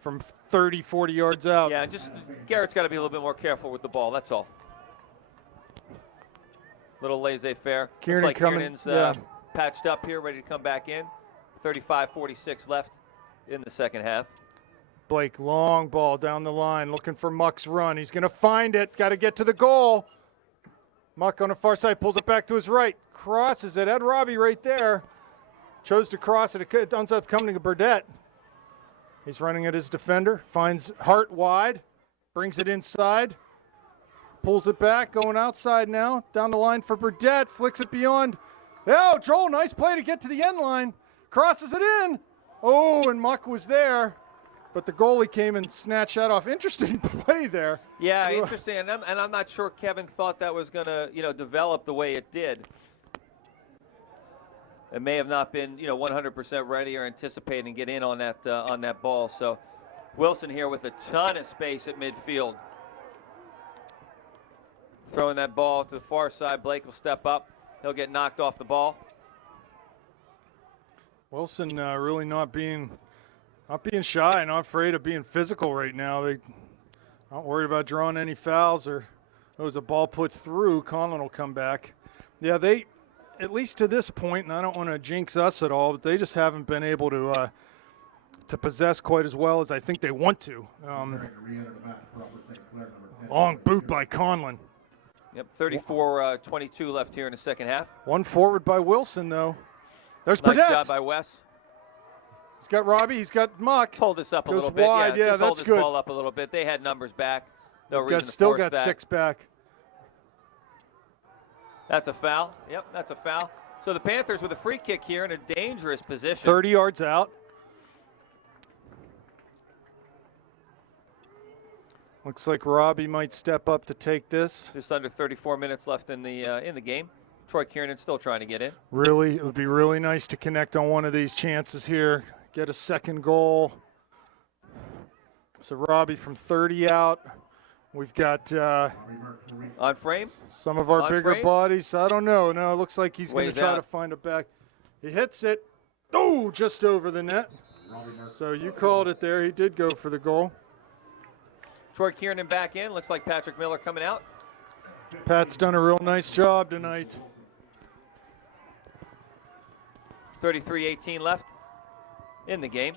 from 30, 40 yards out. Yeah, just Garrett's got to be a little bit more careful with the ball, that's all. Little laissez-faire. Kieran Looks like coming, Kiernan's patched up here, ready to come back in. 35-46 left in the second half. Blake, long ball down the line, looking for Muck's run. He's going to find it. Got to get to the goal. Muck on the far side, pulls it back to his right. Crosses it. Had Robbie right there. Chose to cross it. It ends up coming to Burdett. He's running at his defender. Finds Hart wide. Brings it inside. Pulls it back. Going outside now. Down the line for Burdett. Flicks it beyond. Oh, Joel, nice play to get to the end line. Crosses it in. Oh, and Muck was there. But the goalie came and snatched that off. Interesting play there. Yeah, interesting. And I'm not sure Kevin thought that was going to, develop the way it did. it may have not been, 100% ready or anticipating get in on that ball. So Wilson here with a ton of space at midfield. Throwing that ball to the far side. Blake will step up. He'll get knocked off the ball. Wilson really not being shy, not afraid of being physical right now. They not worried about drawing any fouls, or there was a ball put through. Conlon will come back. Yeah, they, at least to this point, and I don't want to jinx us at all, but they just haven't been able to possess quite as well as I think they want to. Long boot by Conlon. Yep, 34-22 left here in the second half. One forward by Wilson, though. There's Nice Burdett. job by Wes. He's got Robbie. He's got Muck. Hold this up a Goes little bit. wide. Yeah, just that's hold this good. ball up a little bit. They had numbers back. No reason to Still force got that. 6 back. That's a foul. Yep, that's a foul. So the Panthers with a free kick here in a dangerous position. 30 yards out. Looks like Robbie might step up to take this. Just under 34 minutes left in the game. Troy Kiernan still trying to get in. Really, it would be really nice to connect on one of these chances here. Get a second goal. So Robbie from 30 out. We've got On frame. some of our On bigger frame? bodies. I don't know. No, it looks like he's going to Ways try out. to find it back. He hits it. Oh, just over the net. So you called it there. He did go for the goal. Troy Kiernan back in. Looks like Patrick Miller coming out. Pat's done a real nice job tonight. 33-18 left in the game.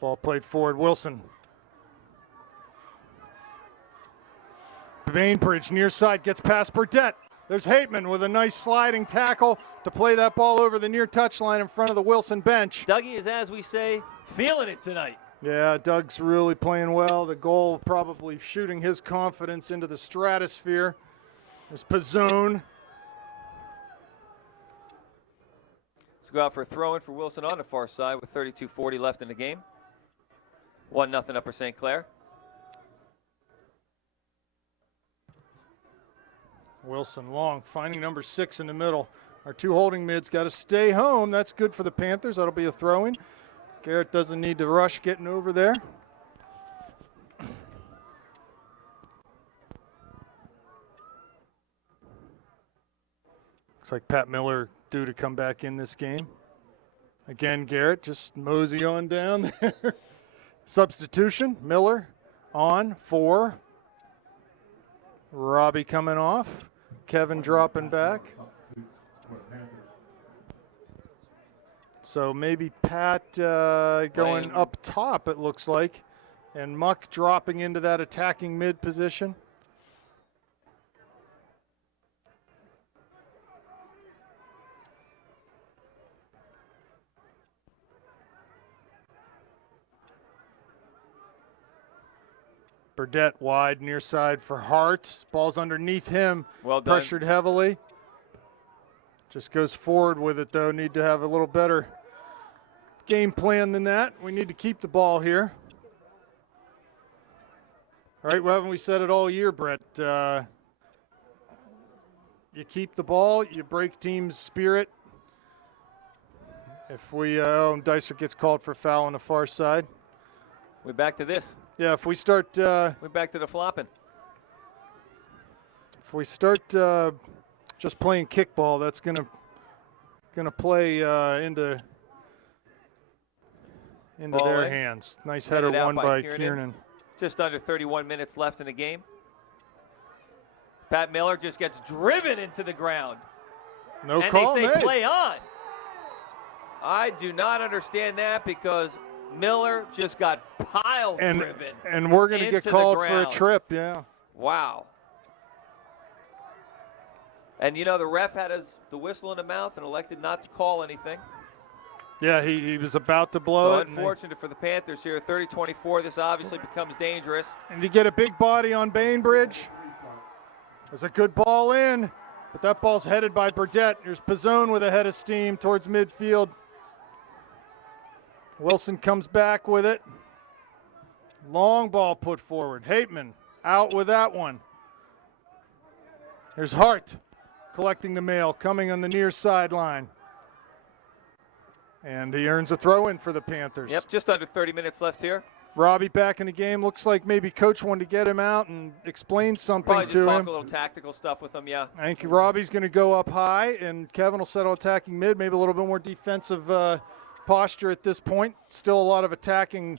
Ball played forward. Wilson. Bainbridge near side gets past Burdett. There's Hateman with a nice sliding tackle to play that ball over the near touchline in front of the Wilson bench. Dougie is, as we say, feeling it tonight. Yeah, Doug's really playing well. The goal probably shooting his confidence into the stratosphere. There's Pizzone. Let's go out for a throw-in for Wilson on the far side with 32:40 left in the game. 1-0 Upper St. Clair. Wilson long, finding number 6 in the middle. Our 2 holding mids got to stay home. That's good for the Panthers. That'll be a throw-in. Garrett doesn't need to rush getting over there. Looks like Pat Miller due to come back in this game. Again, Garrett just mosey on down there. Substitution, Miller on for Robbie coming off. Kevin dropping back. So maybe Pat going up top, it looks like, and Muck dropping into that attacking mid position. Burdett wide, near side for Hart. Ball's underneath him. Well done. Pressured heavily. Just goes forward with it, though. Need to have a little better game plan than that. We need to keep the ball here. All right, well, haven't we said it all year, Brett? You keep the ball, you break team's spirit. If we, Dicer gets called for foul on the far side. We're back to this. Yeah, if we start, We're back to the flopping. if we start just playing kickball, that's gonna play into Ball their in. hands. Nice Headed header out won by by Kiernan. Kiernan. Just under 31 minutes left in the game. Pat Miller just gets driven into the ground. No and call they say made. play on. I do not understand that because Miller just got pile driven. And we're going to into get the called for a ground. trip, yeah. Wow. And the ref had the whistle in the mouth and elected not to call anything. Yeah, he was about to blow So it. And unfortunate for the Panthers here. 30-24. This obviously becomes dangerous. you get a big body on Bainbridge. There's a good ball in, but that ball's headed by Burdett. Here's Pizzone with a head of steam towards midfield. Wilson comes back with it. Long ball put forward. Hateman out with that one. There's Hart collecting the mail, coming on the near sideline. And he earns a throw in for the Panthers. Yep, just under 30 minutes left here. Robbie back in the game. Looks like maybe coach wanted to get him out and explain something Probably to just talk him. a little tactical stuff with him, yeah. I think Robbie's going to go up high, and Kevin will settle attacking mid, maybe a little bit more defensive posture at this point. Still a lot of attacking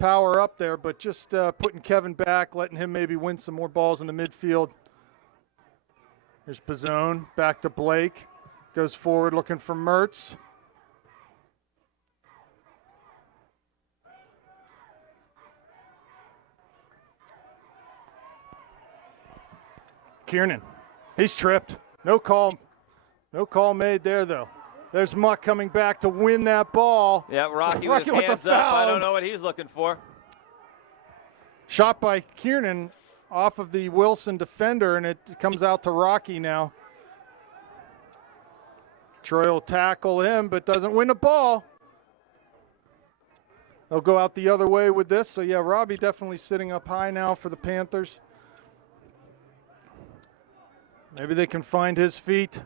power up there, but just putting Kevin back, letting him maybe win some more balls in the midfield. Here's Pizzone, back to Blake. Goes forward looking for Mertz. Kiernan, he's tripped. No call made there though. There's Muck coming back to win that ball. Yeah, Rocky with his wants a hands up. I foul. don't know what he's looking for. Shot by Kiernan off of the Wilson defender, and it comes out to Rocky now. Troy will tackle him, but doesn't win the ball. They'll go out the other way with this. So yeah, Robbie definitely sitting up high now for the Panthers. Maybe they can find his feet.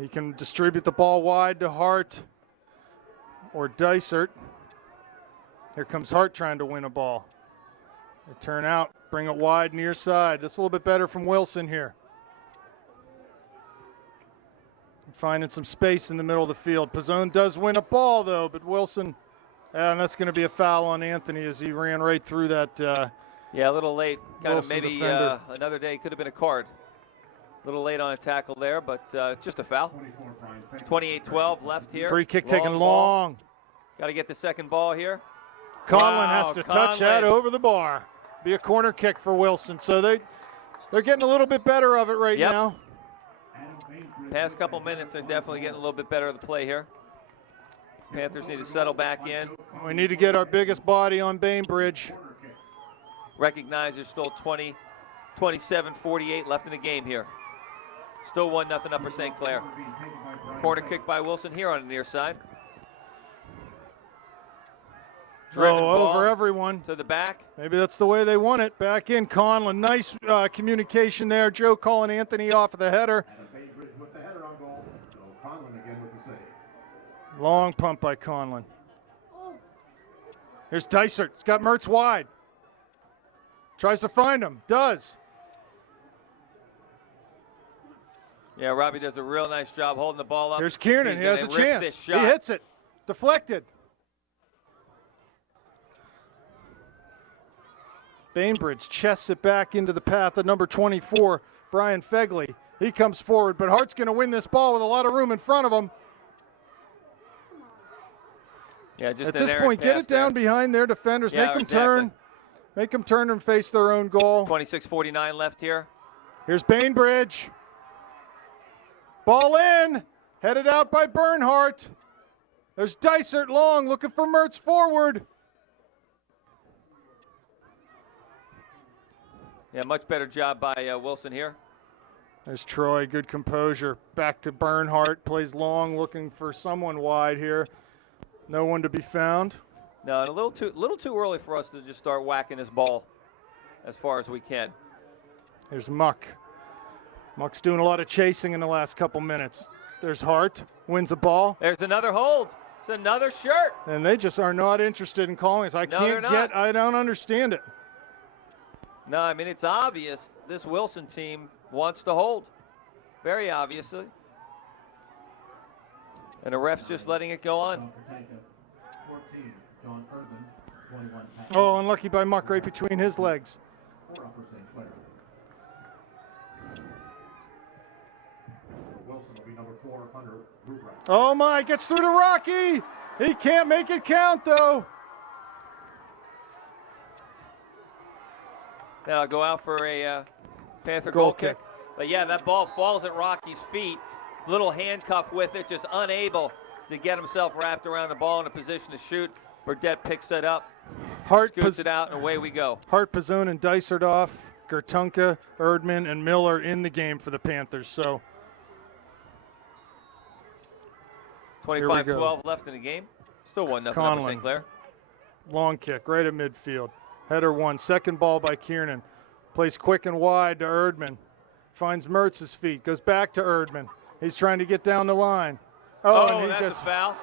He can distribute the ball wide to Hart or Dysert. Here comes Hart trying to win a ball. They turn out, bring it wide near side. That's a little bit better from Wilson here. Finding some space in the middle of the field. Pizzone does win a ball though, but Wilson, and that's going to be a foul on Anthony as he ran right through that. Yeah, a little late. Kind of Wilson maybe defender. another day could have been a card. A little late on a tackle there, but just a foul. 28-12 left here. Free kick taken ball. long. Got to get the second ball here. Conlon Wow, has to touch that Conlon. over the bar. Be a corner kick for Wilson. So they're getting a little bit better of it right Yep. now. Past couple minutes, they're definitely getting a little bit better of the play here. Panthers need to settle back in. We need to get our biggest body on Bainbridge. Recognize there's still 27-48 left in the game here. Still 1-0 Upper St. Clair. Corner kick by Wilson here on the near side. Driven Throw ball over everyone. to the back. Maybe that's the way they want it. Back in, Conlon. Nice communication there. Joe calling Anthony off of the header. With the header on goal. So Conlon again with the save. Long pump by Conlon. Here's Dysert. He's got Mertz wide. Tries to find him. Does. Yeah, Robbie does a real nice job holding the ball up. Here's Kiernan. He's He has a gonna rip chance. this He shot. hits it. Deflected. Bainbridge chests it back into the path of number 24, Brian Fegley. He comes forward, but Hart's going to win this ball with a lot of room in front of him. Yeah, just At an this errant point, get pass it down there. behind their defenders. Yeah, Make them exactly. turn. Make them turn and face their own goal. 26-49 left here. Here's Bainbridge. Ball in. Headed out by Bernhardt. There's Dysert long looking for Mertz forward. Yeah, much better job by Wilson here. There's Troy, good composure. Back to Bernhardt, plays long, looking for someone wide here. No one to be found. No, and a little too early for us to just start whacking this ball as far as we can. There's Muck. Muck's doing a lot of chasing in the last couple minutes. There's Hart, wins a ball, There's another hold. It's another shirt. and they just are not interested in calling us. I they're not. I don't understand it. No, I mean, it's obvious this Wilson team wants to hold. Very obviously. And the ref's just letting it go on. 14, John Urban, 21. Oh, unlucky by Muck right between his legs. For Upper St. Clair. Wilson will be number 4, Hunter Ruprecht. Oh my, gets through to Rocky. He can't make it count though. Now go out for a Panther Goal goal kick. But yeah, that ball falls at Rocky's feet. Little handcuff with it, just unable to get himself wrapped around the ball in a position to shoot. Burdette picks it up, Hart, scoots it out, and away we go. Hart, Pizzone, and Dysert off. Gertunka, Erdman, and Miller in the game for the Panthers. So 25-12 left in the game. Still 1-0 Upper Conlon. St. Clair. long kick right at midfield. Header one. Second ball by Kiernan. Plays quick and wide to Erdman. Finds Mertz's feet. Goes back to Erdman. He's trying to get down the line. Oh, and he that's gets a foul.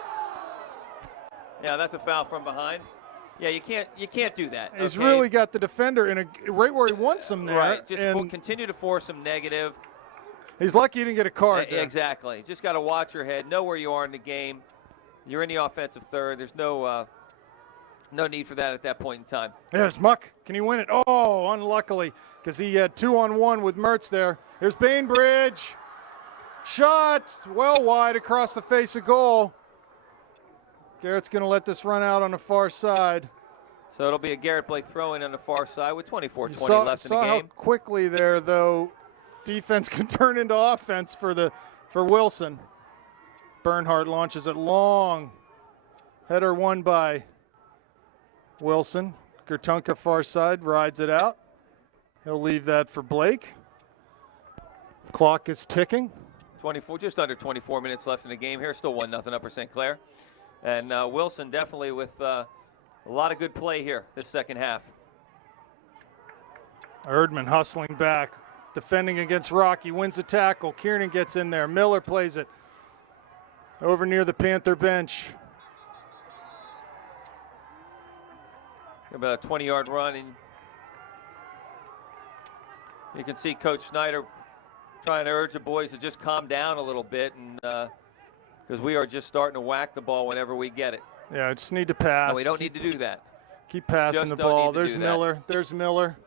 Yeah, that's a foul from behind. Yeah, you can't do that. He's okay? really got the defender in right where he wants him there. Right. Just and continue to force him negative. he's lucky he didn't get a card there. Exactly. Just got to watch your head. Know where you are in the game. You're in the offensive third. There's no need for that at that point in time. There's Muck. Can he win it? Oh, unluckily, because he had 2-on-1 with Mertz there. Here's Bainbridge. Shot well wide across the face of goal. Garrett's going to let this run out on the far side. So it'll be a Garrett Blake throw-in on the far side with 24-20 left in the Saw how game. quickly there, though, defense can turn into offense for Wilson. Bernhardt launches it long. Header won by Wilson. Gertunka far side rides it out. He'll leave that for Blake. Clock is ticking. Just under 24 minutes left in the game here. Still 1-0 Upper St. Clair. And Wilson definitely with a lot of good play here this second half. Erdman hustling back, defending against Rocky, wins the tackle. Kiernan gets in there. Miller plays it over near the Panther bench. About a 20-yard run, and you can see Coach Snyder trying to urge the boys to just calm down a little bit, and because we are just starting to whack the ball whenever we get it. Yeah, I just need to pass. No, we don't need to do that. Keep passing Just the don't ball. need to There's do that. Miller. There's Miller.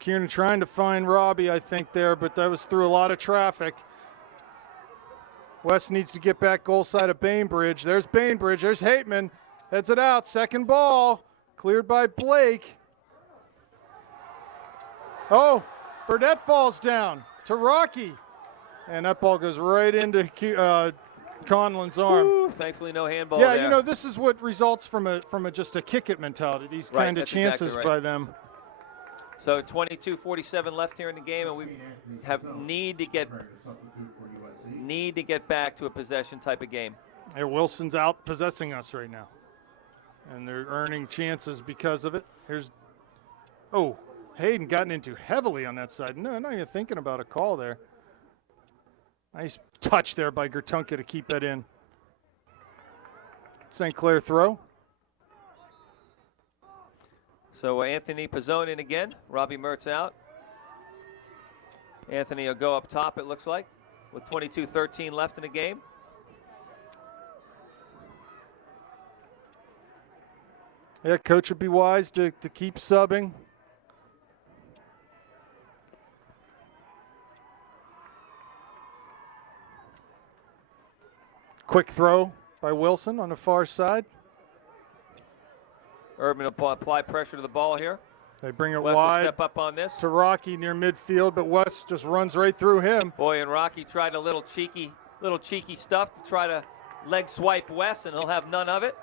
Kiernan trying to find Robbie, I think, there, but that was through a lot of traffic. West needs to get back goal side of Bainbridge. There's Bainbridge. There's Hateman. Heads it out. Second ball. Cleared by Blake. Oh, Burdett falls down to Rocky. And that ball goes right into Conlon's arm. Ooh, thankfully, no handball Yeah, there. you know, this is what results from just a kick it mentality. These Right, kind of that's chances exactly right. by them. So 22:47 left here in the game, and we need to get back to a possession type of game. Hey, Wilson's out possessing us right now. And they're earning chances because of it. Hayden gotten into heavily on that side. No, not even thinking about a call there. Nice touch there by Gertunka to keep that in. St. Clair throw. So Anthony Pizzone in again. Robbie Mertz out. Anthony will go up top, it looks like, with 22:13 left in the game. Yeah, coach would be wise to keep subbing. Quick throw by Wilson on the far side. Urban will apply pressure to the ball here. They bring it West will wide step up on this. to Rocky near midfield, but West just runs right through him. Boy, and Rocky tried a little cheeky stuff to try to leg swipe West, and he'll have none of it.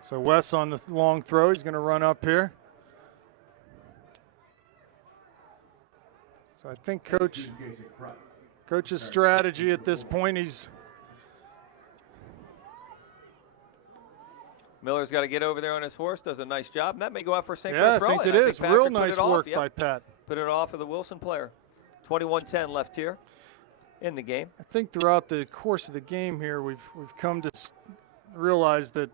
So West on the long throw. He's going to run up here. So I think coach's strategy at this point, Miller's got to get over there on his horse, does a nice job, and that may go out for St. yeah, I Clair think throw-in. it is. Real Patrick put nice it off, work yep. by Pat. Put it off of the Wilson player. 21:10 left here in the game. I think throughout the course of the game here, we've come to realize that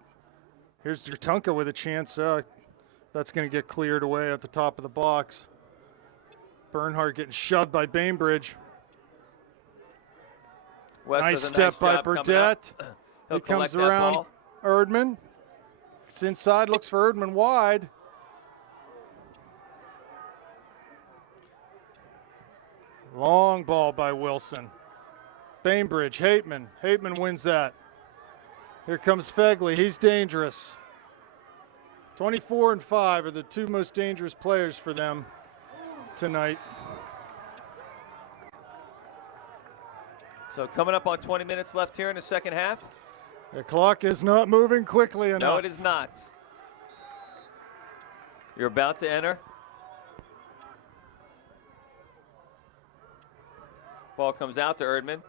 here's Gertunka with a chance. That's going to get cleared away at the top of the box. Bernhardt getting shoved by Bainbridge. West Nice does a step by job coming up. Burdett. He'll He comes collect that around ball. Erdman. It's inside, looks for Erdman wide. Long ball by Wilson. Bainbridge, Hateman. Hateman wins that. Here comes Fegley. He's dangerous. 24 and 5 are the two most dangerous players for them tonight. So coming up on 20 minutes left here in the second half. The clock is not moving quickly enough. No, it is not. You're about to enter. Ball comes out to Erdman.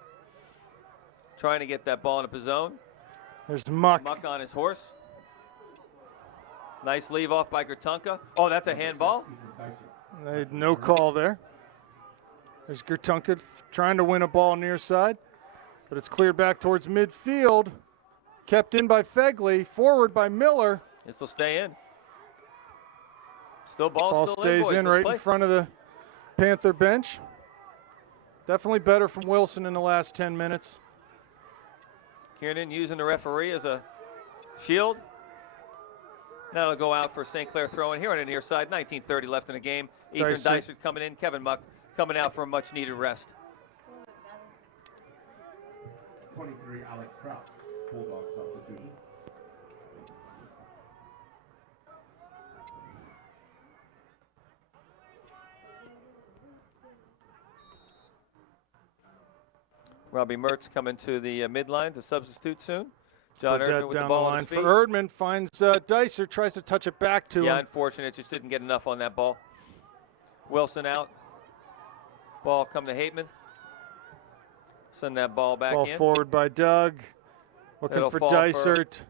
Trying to get that ball in a zone. There's Muck. Muck on his horse. Nice leave off by Gertunka. Oh, that's a handball. They had no call there. There's Gertunka trying to win a ball near side, but it's cleared back towards midfield. Kept in by Fegley, forward by Miller. This will stay in. Still ball still stays in right in front of the Panther bench. Definitely better from Wilson in the last 10 minutes. Kiernan using the referee as a shield. That'll go out for St. Clair throwing here on the near side. 19:30 left in the game. Ethan Dysert coming in. Kevin Muck coming out for a much needed rest. 23, Alex Kraus, Bulldog substitution. Robbie Mertz coming to the midline to substitute soon. John Erdman with the down ball the on line his feet. for Erdman, finds Dysert, tries to touch it back to him. Yeah, unfortunate, just didn't get enough on that ball. Wilson out. Ball come to Hateman. Send that ball back in. Ball forward by Doug. Looking It'll for fall Dysert.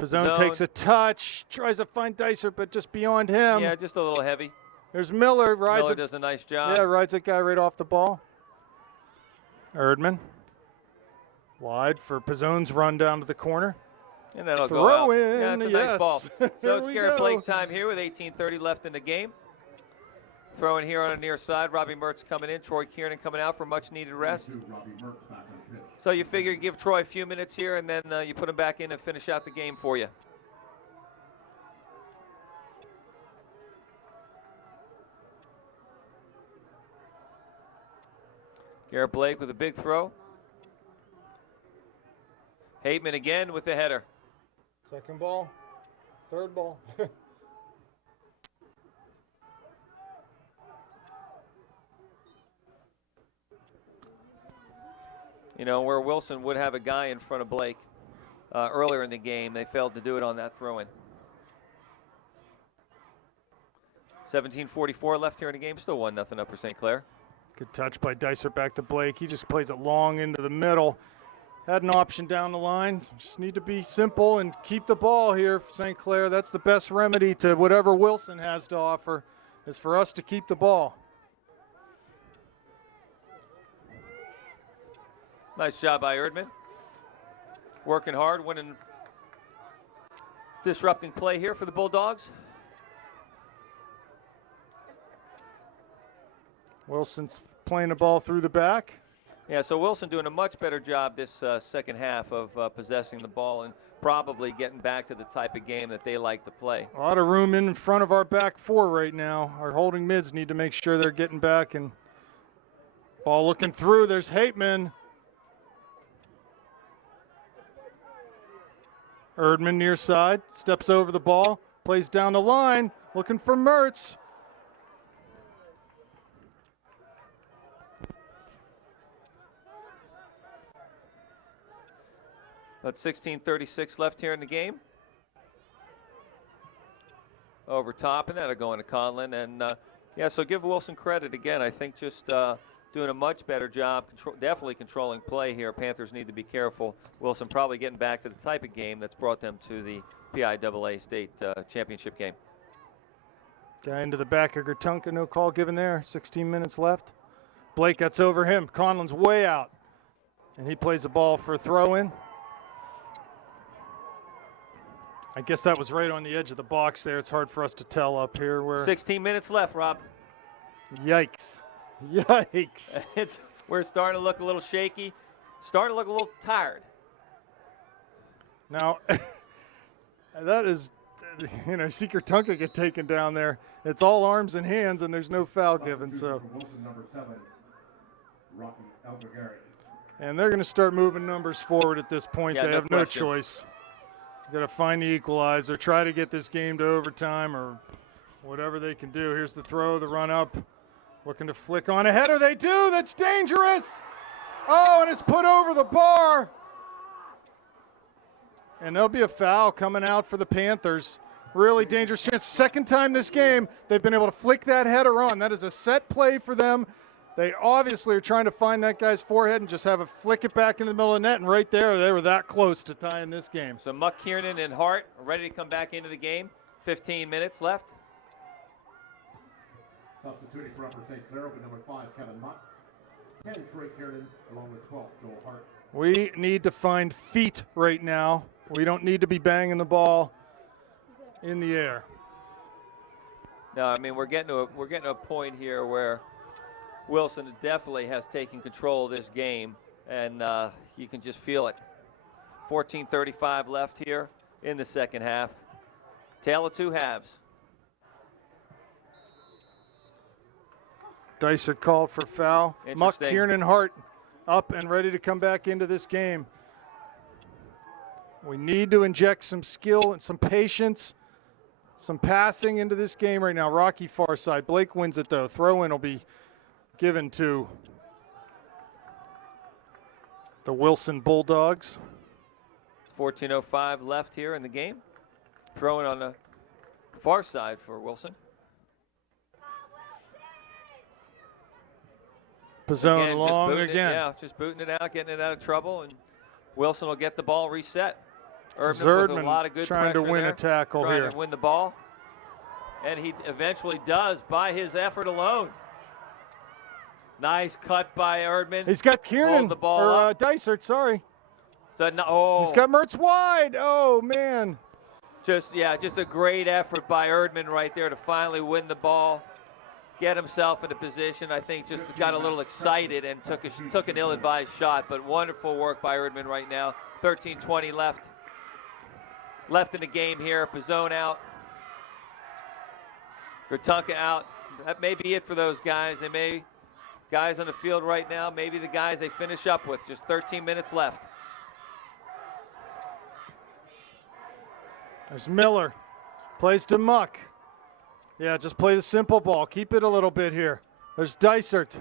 Pizzone takes a touch, tries to find Dysert, but just beyond him. Yeah, just a little heavy. There's Miller. Miller does a nice job. Yeah, rides that guy right off the ball. Erdman. Wide for Pizzone's run down to the corner. And that'll Throw go out. in, Yeah, it's a yes. nice ball. So it's we Garrett go. Blake time here with 18:30 left in the game. Throwing here on the near side. Robbie Mertz coming in. Troy Kiernan coming out for much needed rest. So you figure you give Troy a few minutes here and then you put him back in and finish out the game for you. Garrett Blake with a big throw. Hateman again with the header. Second ball. Third ball. You know, where Wilson would have a guy in front of Blake earlier in the game, they failed to do it on that throw-in. 17:44 left here in the game. Still 1-0 Upper St. Clair. Good touch by Dysert back to Blake. He just plays it long into the middle. Had an option down the line. Just need to be simple and keep the ball here for St. Clair. That's the best remedy to whatever Wilson has to offer, is for us to keep the ball. Nice job by Erdman. Working hard, winning, disrupting play here for the Bulldogs. Wilson's playing the ball through the back. Yeah, so Wilson doing a much better job this second half of possessing the ball and probably getting back to the type of game that they like to play. A lot of room in front of our back four right now. Our holding mids need to make sure they're getting back. And ball looking through. There's Hateman. Erdman near side. Steps over the ball. Plays down the line. Looking for Mertz. About 16:36 left here in the game. Over top, and that'll go into Conlon. And yeah, so give Wilson credit again. I think just doing a much better job, definitely controlling play here. Panthers need to be careful. Wilson probably getting back to the type of game that's brought them to the PIAA state championship game. Guy into the back of Gertunka, no call given there. 16 minutes left. Blake gets over him. Conlon's way out. And he plays the ball for a throw-in. I guess that was right on the edge of the box there. It's hard for us to tell up here. 16 minutes left, Rob. Yikes. Yikes. We're starting to look a little shaky, starting to look a little tired. Now, that is, you know, see Gertunka get taken down there. It's all arms and hands, and there's no foul given. So, and they're going to start moving numbers forward at this point. Yeah, they have no choice. Got to find the equalizer, try to get this game to overtime or whatever they can do. Here's the throw, the run up, looking to flick on a header. They do. That's dangerous. Oh, and it's put over the bar. And there'll be a foul coming out for the Panthers. Really dangerous chance. Second time this game they've been able to flick that header on. That is a set play for them. They obviously are trying to find that guy's forehead and just have a flick it back in the middle of the net, and right there, they were that close to tying this game. So Muck, Kiernan, and Hart are ready to come back into the game. 15 minutes left. Substituting for Upper St. Clair, with number 5, Kevin Muck. 10, Troy Kiernan, along with 12, Joel Hart. We need to find feet right now. We don't need to be banging the ball in the air. No, I mean, we're getting to a point here where Wilson definitely has taken control of this game, and you can just feel it. 14:35 left here in the second half. Tale of two halves. Dicer called for foul. Muck, Interesting. Kiernan, Hart up and ready to come back into this game. We need to inject some skill and some patience, some passing into this game right now. Rocky far side. Blake wins it though. Throw in will be given to the Wilson Bulldogs. 14:05 left here in the game. Throwing on the far side for Wilson. Pizzone Just long booting again. Yeah, just booting it out, getting it out of trouble, and Wilson will get the ball reset. Erdman with a Zerdman lot of good trying to pressure win there, a tackle trying here. to win the ball, and he eventually does by his effort alone. Nice cut by Erdman. He's got Kiernan, Hold the ball or up. Dysart, sorry. So no, He's got Mertz wide. Oh, man. just a great effort by Erdman right there to finally win the ball, get himself into position. I think just got a little excited and took an ill-advised shot, but wonderful work by Erdman right now. 13:20 left in the game here. Pizzone out. Gertunka out. That may be it for those guys. Guys on the field right now, maybe the guys they finish up with. Just 13 minutes left. There's Miller. Plays to Muck. Yeah, just play the simple ball. Keep it a little bit here. There's Dysart.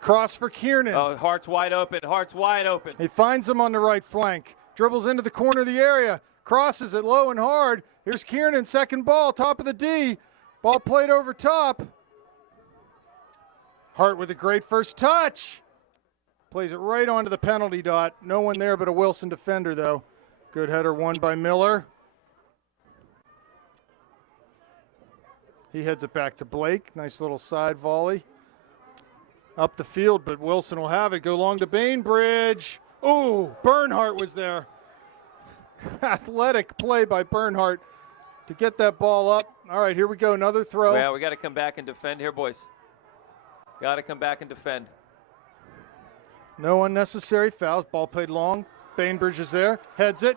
Cross for Kiernan. Oh, Hart's wide open. Hart's wide open. He finds him on the right flank. Dribbles into the corner of the area. Crosses it low and hard. Here's Kiernan, second ball, top of the D. Ball played over top. Hart with a great first touch. Plays it right onto the penalty dot. No one there but a Wilson defender, though. Good header won by Miller. He heads it back to Blake. Nice little side volley. Up the field, but Wilson will have it. Go long to Bainbridge. Oh, Bernhardt was there. Athletic play by Bernhardt to get that ball up. All right, here we go. Another throw. Yeah, we got to come back and defend here, boys. Got to come back and defend. No unnecessary fouls. Ball played long. Bainbridge is there. Heads it.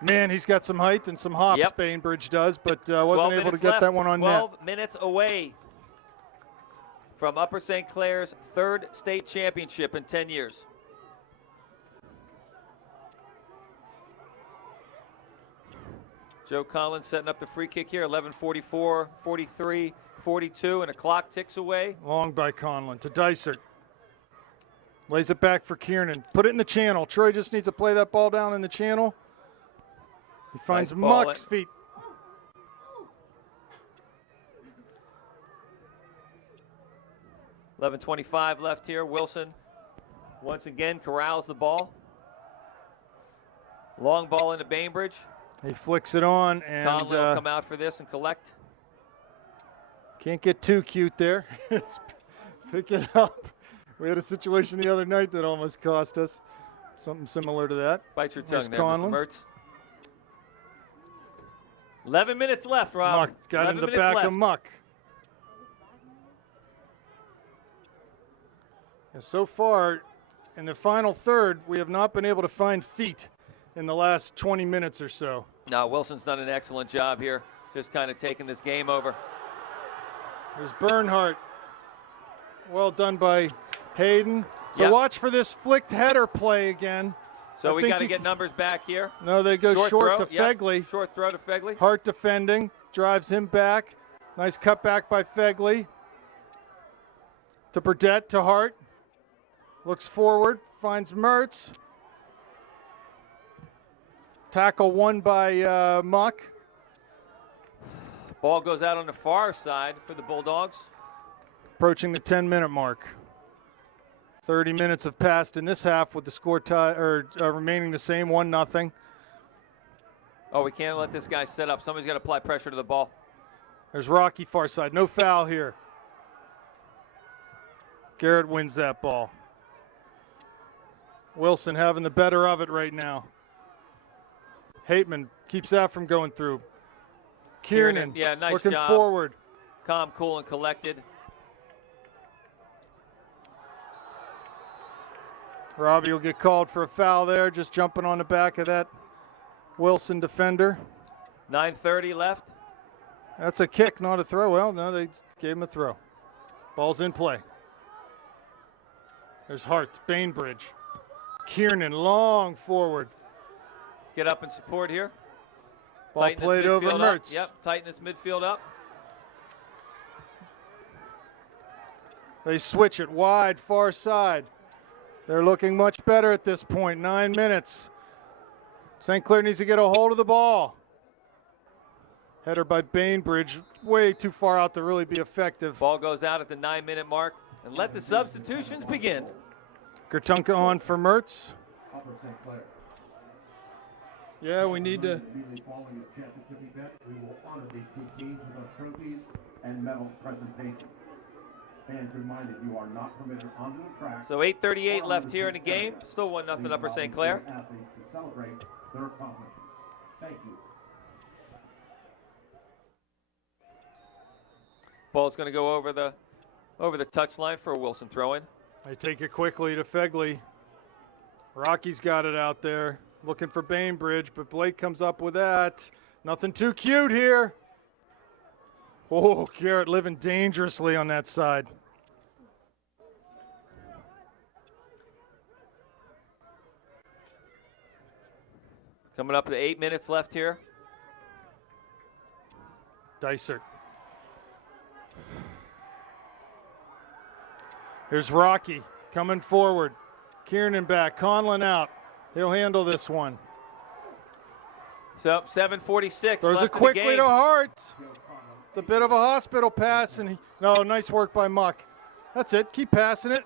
Man, he's got some height and some hops, Yep. Bainbridge does, but wasn't able to get that one on net. 12 minutes away from Upper St. Clair's third state championship in 10 years. Joe Collins setting up the free kick here. 11:44, 43, 42, and a clock ticks away. Long by Conlon to Dysart. Lays it back for Kiernan. Put it in the channel. Troy just needs to play that ball down in the channel. He finds Nice ball. Muck's feet. $11:25 left here. Wilson once again corrals the ball. Long ball into Bainbridge. He flicks it on and Conlon will come out for this and collect. can't get too cute there. Pick it up. We had a situation the other night that almost cost us. Something similar to that. Bite your There's tongue there, Conlon. Mr. Mertz. 11 minutes left, Rob. Muck got 11 into the minutes back left. of Muck. And so far, in the final third, we have not been able to find feet in the last 20 minutes or so. No, Wilson's done an excellent job here, just kind of taking this game over. There's Bernhardt. Well done by Hayden. So Yep. watch for this flicked header play again. So I we think got to he- get numbers back here. No, they go short throw, to yep. Fegley. Short throw to Fegley. Hart defending, drives him back. Nice cutback by Fegley. To Burdett, to Hart. Looks forward, finds Mertz. Tackle won by Muck. Ball goes out on the far side for the Bulldogs. approaching the 10-minute mark. 30 minutes have passed in this half with the score remaining the same, 1-0. Oh, we can't let this guy set up. Somebody's got to apply pressure to the ball. There's Rocky far side. No foul here. Garrett wins that ball. Wilson having the better of it right now. Hateman keeps that from going through. Kiernan, yeah, nice looking job. forward. Calm, cool, and collected. Robbie will get called for a foul there, just jumping on the back of that Wilson defender. 9:30 left. That's a kick, not a throw. Well, no, they gave him a throw. Ball's in play. There's Hart, Bainbridge. Kiernan, long forward. Get up and support here. Ball Tighten this played over midfield up. Mertz. Yep, tighten this midfield up. They switch it wide, far side. They're looking much better at this point. 9 minutes. St. Clair needs to get a hold of the ball. Header by Bainbridge, way too far out to really be effective. Ball goes out at the 9-minute mark, and let the substitutions begin. Gertunka on for Mertz. Upper St. Clair. Yeah, we need to. Immediately following the championship event, we will honor these two teams with our trophies and medals presentation. Fans reminded you are not permitted onto the track. So 8:38 left here in the game. Still 1-0 Upper St. Clair. Athletes to celebrate their accomplishments. Thank you. Ball's going to go over the touchline for a Wilson throw-in. They take it quickly to Fegley. Rocky's got it out there, looking for Bainbridge, but Blake comes up with that. Nothing too cute here. Oh, Garrett living dangerously on that side. Coming up to 8 minutes left here. Dysert. Here's Rocky coming forward. Kiernan back, Conlon out. He'll handle this one. So 7:46 Throws left it quickly in the to game. Hart. It's a bit of a hospital pass, and no, nice work by Muck. That's it. Keep passing it.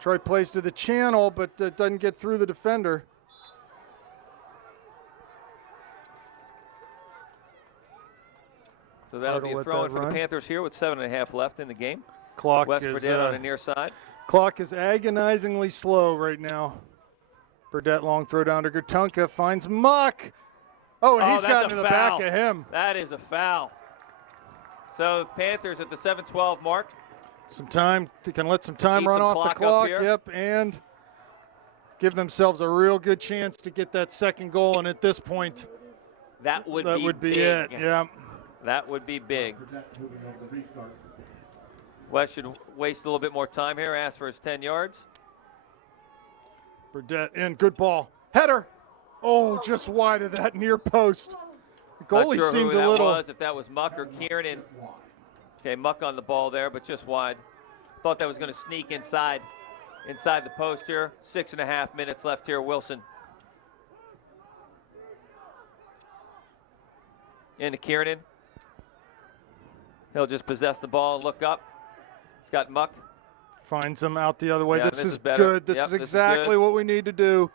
Troy plays to the channel, but doesn't get through the defender. So that'll be Hart will a let throw-in that for the run. Panthers here with 7.5 left in the game. Clock West is Burdett on the near side. clock is agonizingly slow right now. Burdett long throw down to Gertunka, finds Muck. Oh, and he's that's gotten a to the foul. back of him. That is a foul. So Panthers at the 7:12 mark. Some time, they can let some time Need run some off clock the up clock. here. Yep, and give themselves a real good chance to get that second goal. And at this point, That would that be would be big. it. Yeah. That would be big. Burdett moving over the restart. West should waste a little bit more time here. Ask for his 10 yards. Burdett in, good ball. Header. Oh, just wide of that near post. The Not goalie sure seemed who a that little. was, if that was Muck or Kiernan. Okay, Muck on the ball there, but just wide. Thought that was going to sneak inside the post here. 6.5 minutes left here. Wilson. Into Kiernan. He'll just possess the ball and look up. He's got Muck. Finds him out the other way. Yeah, this this is is better. good. This Yep, is this is exactly good. what we need to do.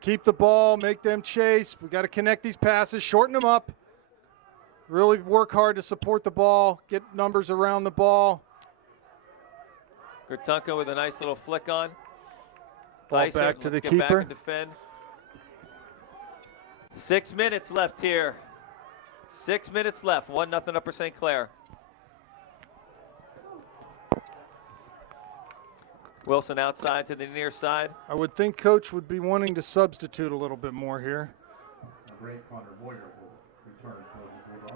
Keep the ball, make them chase. We got to connect these passes, shorten them up. Really work hard to support the ball, get numbers around the ball. Gertunka with a nice little flick on. Ball Dysert, back to let's the get back keeper. and defend. 6 minutes left here. 6 minutes left. 1-0 Upper St. Clair. Wilson outside to the near side. I would think Coach would be wanting to substitute a little bit more here. Great Connor Moyer will return for the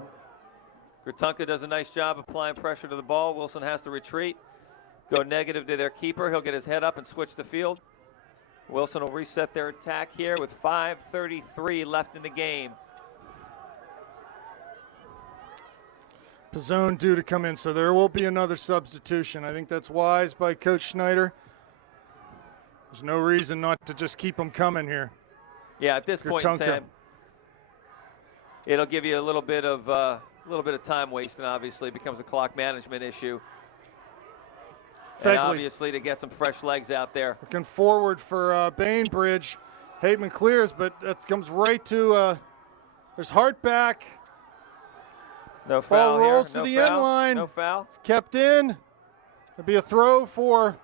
Bulldogs. Gertunka does a nice job applying pressure to the ball. Wilson has to retreat, go negative to their keeper. He'll get his head up and switch the field. Wilson will reset their attack here with 5:33 left in the game. Pizzone due to come in, so there will be another substitution. I think that's wise by Coach Schneider. There's no reason not to just keep them coming here. Yeah, at this point in Gertunka. time, it'll give you a little bit of A little bit of time wasting, obviously, becomes a clock management issue. Fegley. And obviously to get some fresh legs out there. Looking forward for Bainbridge. Hateman clears, but that comes right to, there's Hart back. No foul Ball rolls here. to No the foul. end line. No foul. It's kept in. There'll be a throw for,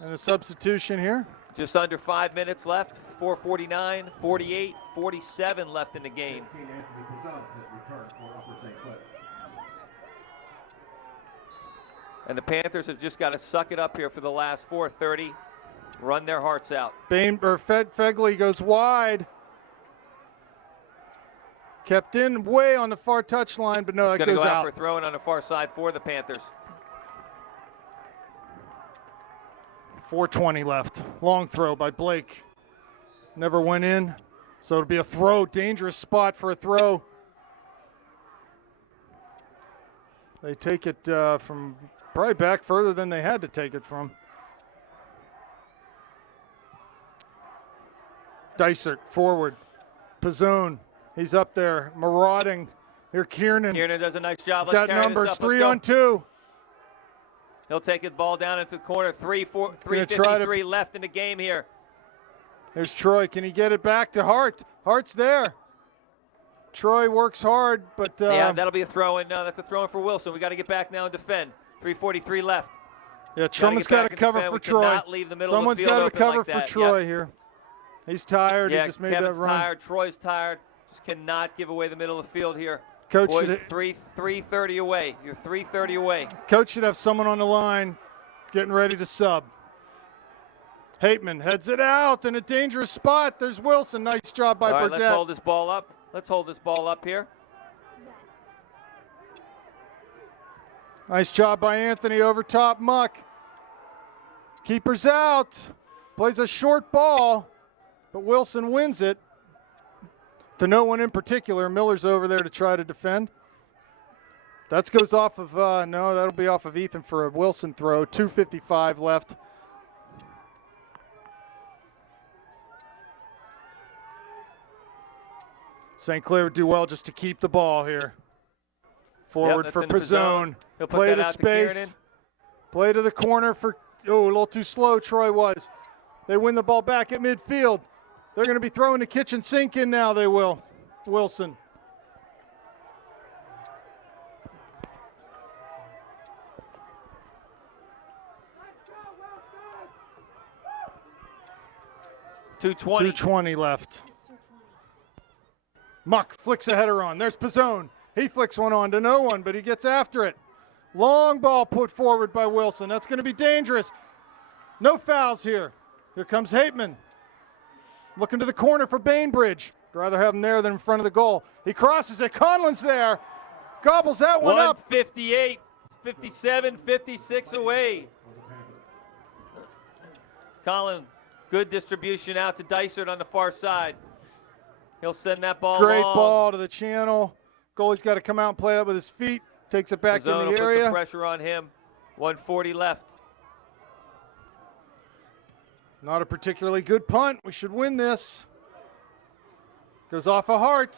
and a substitution here. Just under 5 minutes left. 4:49, 48, 47 left in the game. Anthony Pizzo has returned for Upper St. Clair. And the Panthers have just got to suck it up here for the last 4:30. Run their hearts out. Fegley goes wide. Kept in way on the far touchline, but no, It's that going to goes go out out. for throwing on the far side for the Panthers. 4:20 left. Long throw by Blake. Never went in, so it'll be a throw. Dangerous spot for a throw. They take it from probably back further than they had to take it from. Dysert forward. Pizzone, he's up there marauding. Here Kiernan. Kiernan does a nice job. Let's Got carry this numbers, up. 3 Let's go. on 2. He'll take his ball down into the corner. 3:53 try to- left in the game here. There's Troy. Can he get it back to Hart? Hart's there. Troy works hard, but Yeah, that'll be a throw in. That's a throw in for Wilson. We got to get back now and defend. 3:43 left. yeah, Gotta someone's get got back to and cover defend. for We Troy. cannot leave the middle Someone's of the field got to open cover like for that. Troy Yep. here. He's tired. Yeah, he just made Kevin's that run. tired. Troy's tired. Just cannot give away the middle of the field here. Coach Boys, should, 3:30 away. You're 3:30 away. Coach should have someone on the line getting ready to sub. Hateman heads it out in a dangerous spot. There's Wilson. Nice job by All right, Burdett. let's hold this ball up. Let's hold this ball up here. Nice job by Anthony over top Muck. Keeper's out. Plays a short ball, but Wilson wins it. To no one in particular. Miller's over there to try to defend. That goes off of, no, that'll be off of Ethan for a Wilson throw. 2:55 left. St. Clair would do well just to keep the ball here. Forward that's for in the zone. Pizzone. He'll put Play that to out to space. Kiernan. Play to the corner for, oh, a little too slow Troy was. They win the ball back at midfield. They're going to be throwing the kitchen sink in now, they will. Wilson. .220 left. Muck flicks a header on. There's Pizzone. He flicks one on to no one, but he gets after it. Long ball put forward by Wilson. That's going to be dangerous. No fouls here. Here comes Hateman. Looking to the corner for Bainbridge. Rather have him there than in front of the goal. He crosses it. Conlon's there. Gobbles that one up. 158, 57, 56 away. Colin, good distribution out to Dysert on the far side. He'll send that ball Great long. ball to the channel. Goalie's got to come out and play it with his feet. Takes it back Pizzone in will the put area. some pressure on him. 140 left. Not a particularly good punt. We should win this. Goes off a Hart.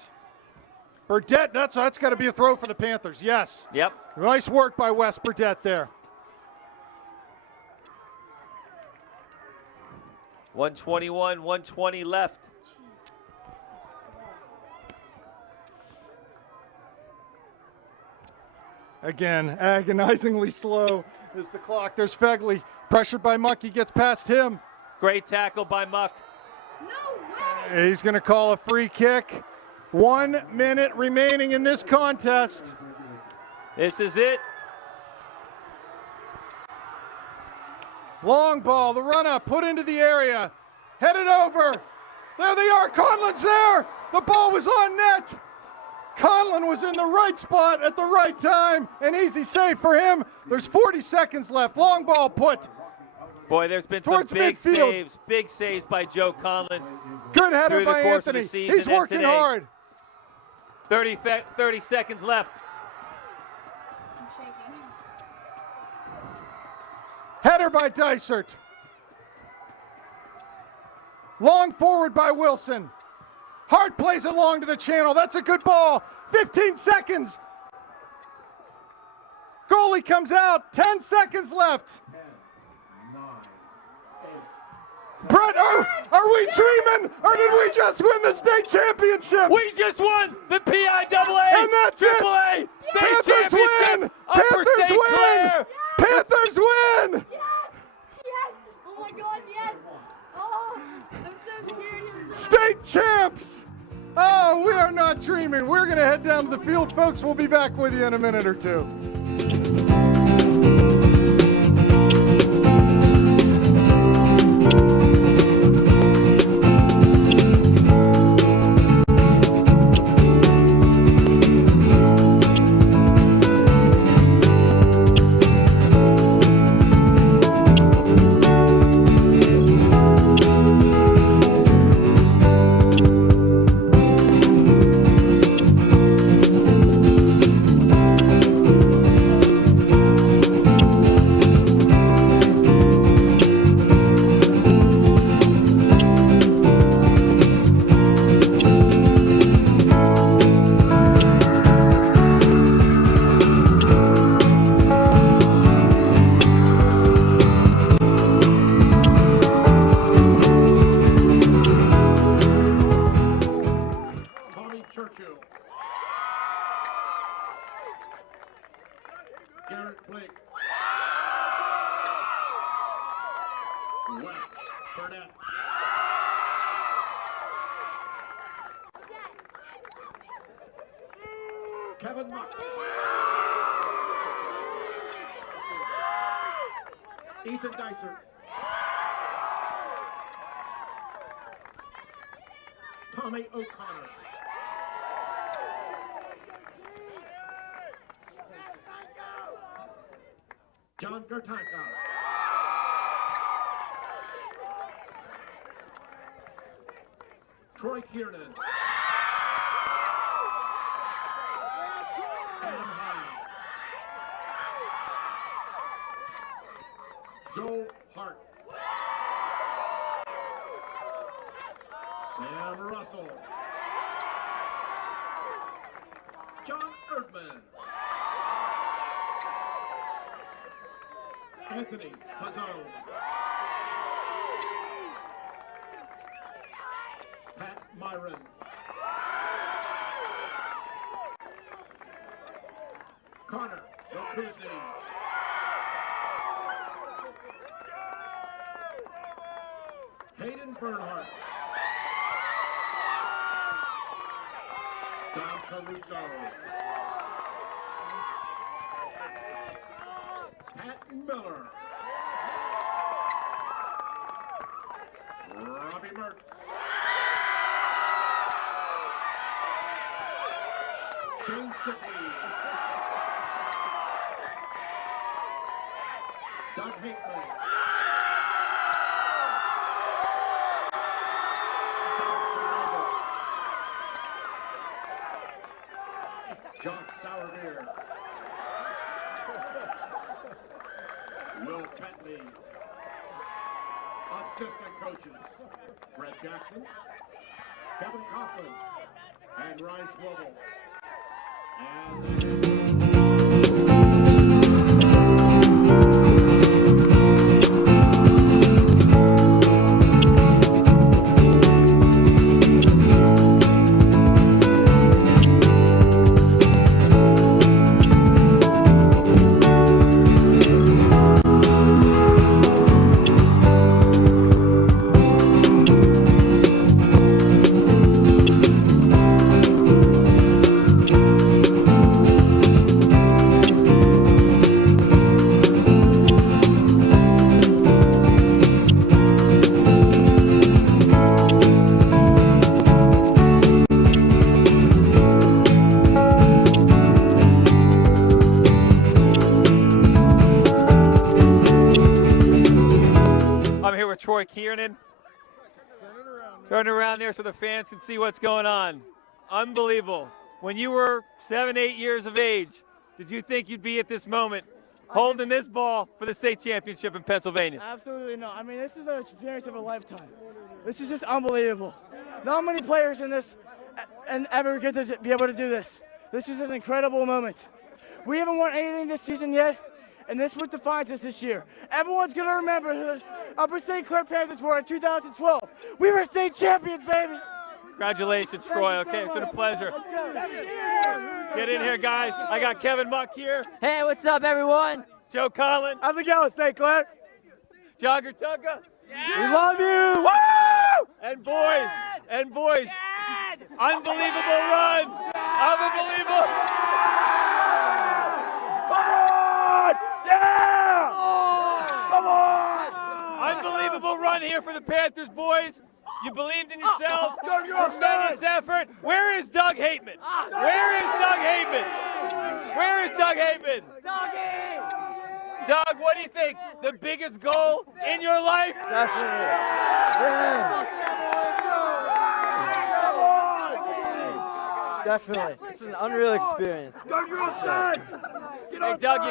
Burdett, that's got to be a throw for the Panthers. Yes. Yep. Nice work by Wes Burdett there. 121, 120 left. Again, agonizingly slow is the clock. There's Fegley, pressured by Muck. He gets past him. Great tackle by Muck. He's going to call a free kick. 1 minute remaining in this contest. This is it. Long ball, the run up, put into the area. Headed over. There they are. Conlon's there. The ball was on net. Conlon was in the right spot at the right time. An easy save for him. There's 40 seconds left. Long ball put. Boy, there's been some Towards big midfield. big saves by Joe Conlon. Good header Through the by course of the Anthony. season He's and working today. hard. 30 seconds left. I'm shaking. Header by Dysert. Long forward by Wilson. Hart plays it long to the channel. That's a good ball. 15 seconds. Goalie comes out. 10 seconds left. 10, 9, 8. Brett, are we dreaming, or did we just win the state championship? We just won the PIAA And that's it. AAA state Panthers championship. win. Upper Panthers St. win. Clair. Panthers win. Yes! Yes! Oh my God, yes! Oh, I'm so scared. I'm so State champs. Oh, we are not dreaming. We're going to head down to the field, folks. We'll be back with you in a minute or two. Tommy Churchill. Garrett Blake. Wes Burnett. Kevin Muck. Ethan Dicer. Tommy O'Connor. John Gertanka. Troy Kiernan. Adam Hine. Joe Hart. Sam Russell. John Erdman. Anthony Pizzone. Pat Myron. Connor Rokuzny. Hayden Bernhardt. Don Caruso. Pat Miller. Robbie Mertz. James Sibley. Doug Hinkman. Josh Sourbeer. Will Bentley. Assistant coaches, Fred Jackson, Kevin Coughlin, and Ryan Schwobel. Troy Kiernan. Turn it around there so the fans can see what's going on. Unbelievable. When you were 7, 8 years of age, did you think you'd be at this moment holding this ball for the state championship in Pennsylvania? Absolutely not. I mean, this is an experience of a lifetime. This is just unbelievable. Not many players in this and ever get to be able to do this. This is an incredible moment. We haven't won anything this season yet, and this is what defines us this year. Everyone's going to remember who this Upper St. Clair Panthers were in 2012. We were state champions, baby. Congratulations, Troy. Okay, it's been a pleasure. Get in here, guys. I got Kevin Muck here. Hey, what's up, everyone? Joe Collins. How's it going, St. Clair? Jogger Tucka. We love you. Woo! And boys, unbelievable run. Unbelievable. Come on! Yeah! Come on! Unbelievable run here for the Panthers, boys. You believed in yourselves. Tremendous effort. Where is Doug Hateman? Where is Doug Hateman? Where is Doug Hateman? Doug, what do you think? The biggest goal in your life? Definitely. Definitely. This is an unreal experience. Hey, Doug,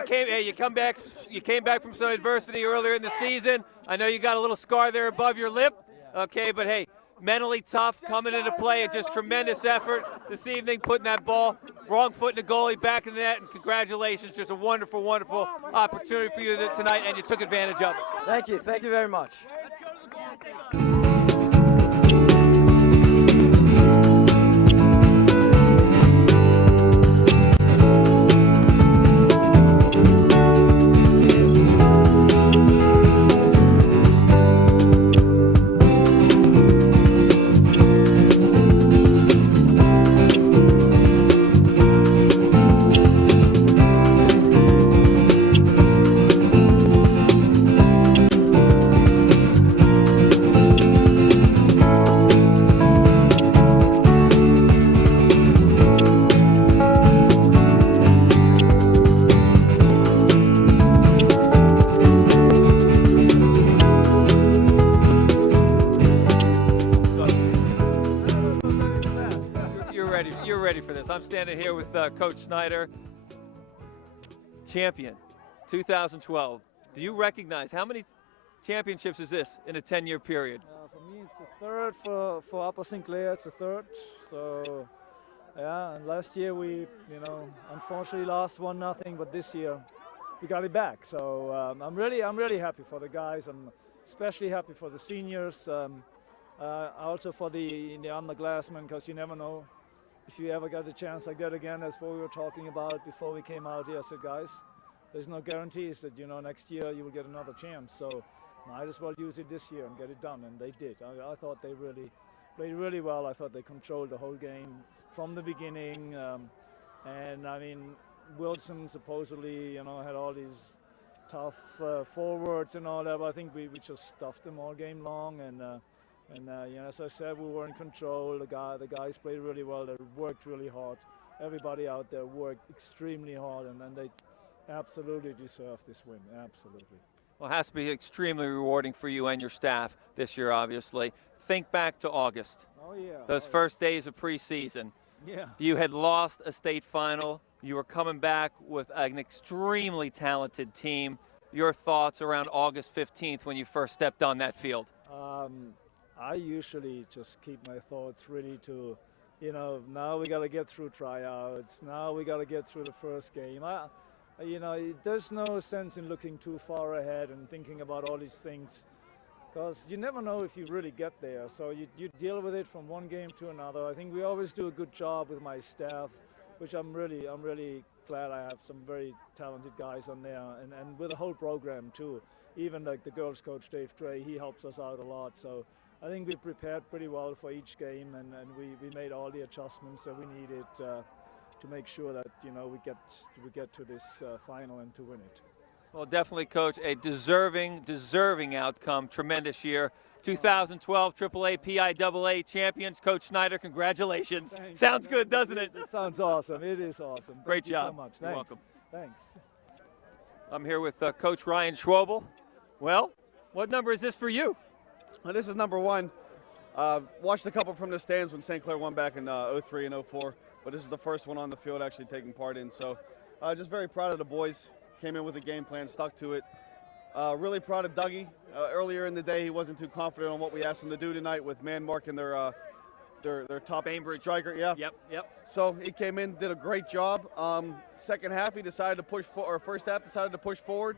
you came back from some adversity earlier in the season. I know you got a little scar there above your lip. Okay, but hey, mentally tough, coming into play, and just tremendous effort this evening, putting that ball, wrong foot in the goalie, back in the net, and congratulations. Just a wonderful, wonderful opportunity for you tonight, and you took advantage of it. Thank you. Thank you very much. You're ready for this. I'm standing here with Coach Snyder, champion, 2012. Do you recognize how many championships is this in a 10-year period? For me, it's the third. For Upper St. Clair, it's the third. So, yeah. And last year we, unfortunately lost 1-0, but this year we got it back. So I'm really happy for the guys. I'm especially happy for the seniors. Also for the underclassmen, because you never know if you ever get a chance like that again. That's what we were talking about before we came out here. So guys, there's no guarantees that next year you will get another chance. So might as well use it this year and get it done, and they did. I thought they really played really well. I thought they controlled the whole game from the beginning. And I mean, Wilson supposedly had all these tough forwards and all that, but I think we just stuffed them all game long. And as I said, we were in control. The guys played really well. They worked really hard. Everybody out there worked extremely hard, and they absolutely deserve this win. Absolutely. Well, it has to be extremely rewarding for you and your staff this year, obviously. Think back to August. Oh, yeah. Those first days of preseason. Yeah. You had lost a state final. You were coming back with an extremely talented team. Your thoughts around August 15th when you first stepped on that field? I usually just keep my thoughts really to, now we got to get through tryouts. Now we got to get through the first game. There's no sense in looking too far ahead and thinking about all these things, because you never know if you really get there. So you deal with it from one game to another. I think we always do a good job with my staff, which I'm really glad I have some very talented guys on there, and with the whole program too. Even like the girls coach Dave Trey, he helps us out a lot. So I think we prepared pretty well for each game, and we made all the adjustments that we needed to make sure that we get to this final and to win it. Well, definitely, Coach, a deserving outcome. Tremendous year. 2012 AAA PIAA champions. Coach Snyder, congratulations. Thanks. Sounds good, doesn't it? It sounds awesome. It is awesome. Great Thank job. You so much. You're Thanks. welcome. Thanks. I'm here with Coach Ryan Schwobel. Well, what number is this for you? This is number 1. Watched a couple from the stands when St. Clair won back in 03 and 04, but this is the first one on the field actually taking part in. So just very proud of the boys. Came in with a game plan, stuck to it. Really proud of Dougie. Earlier in the day, he wasn't too confident on what we asked him to do tonight with man marking their their top Bainbridge. striker. Yeah. Yep. So he came in, did a great job. Second half, he decided to push or first half decided to push forward,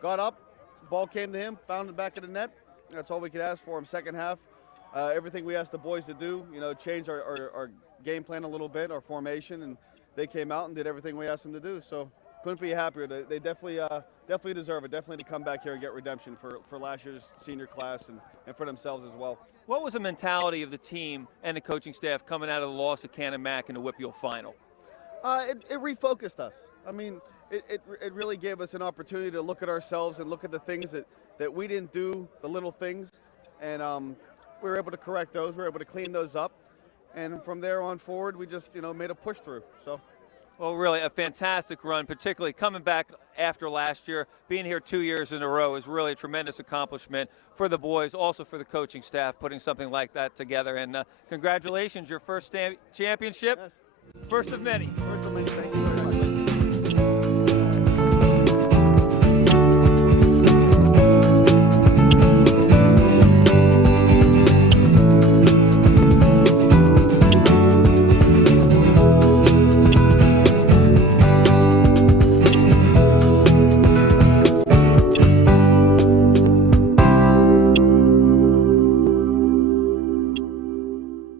got up, ball came to him, found the back of the net. That's all we could ask for him. Second half, everything we asked the boys to do, change our game plan a little bit, our formation, and they came out and did everything we asked them to do. So couldn't be happier. They definitely deserve it. Definitely to come back here and get redemption for last year's senior class and for themselves as well. What was the mentality of the team and the coaching staff coming out of the loss of Cannon Mac in the Whitfield final? It refocused us. I mean, it really gave us an opportunity to look at ourselves and look at the things that we didn't do, the little things, and we were able to correct those. We were able to clean those up, and from there on forward, we just made a push through. So. Well, really a fantastic run, particularly coming back after last year. Being here 2 years in a row is really a tremendous accomplishment for the boys, also for the coaching staff, putting something like that together. And congratulations, your first championship, Yes. first of many. First of many, thank you.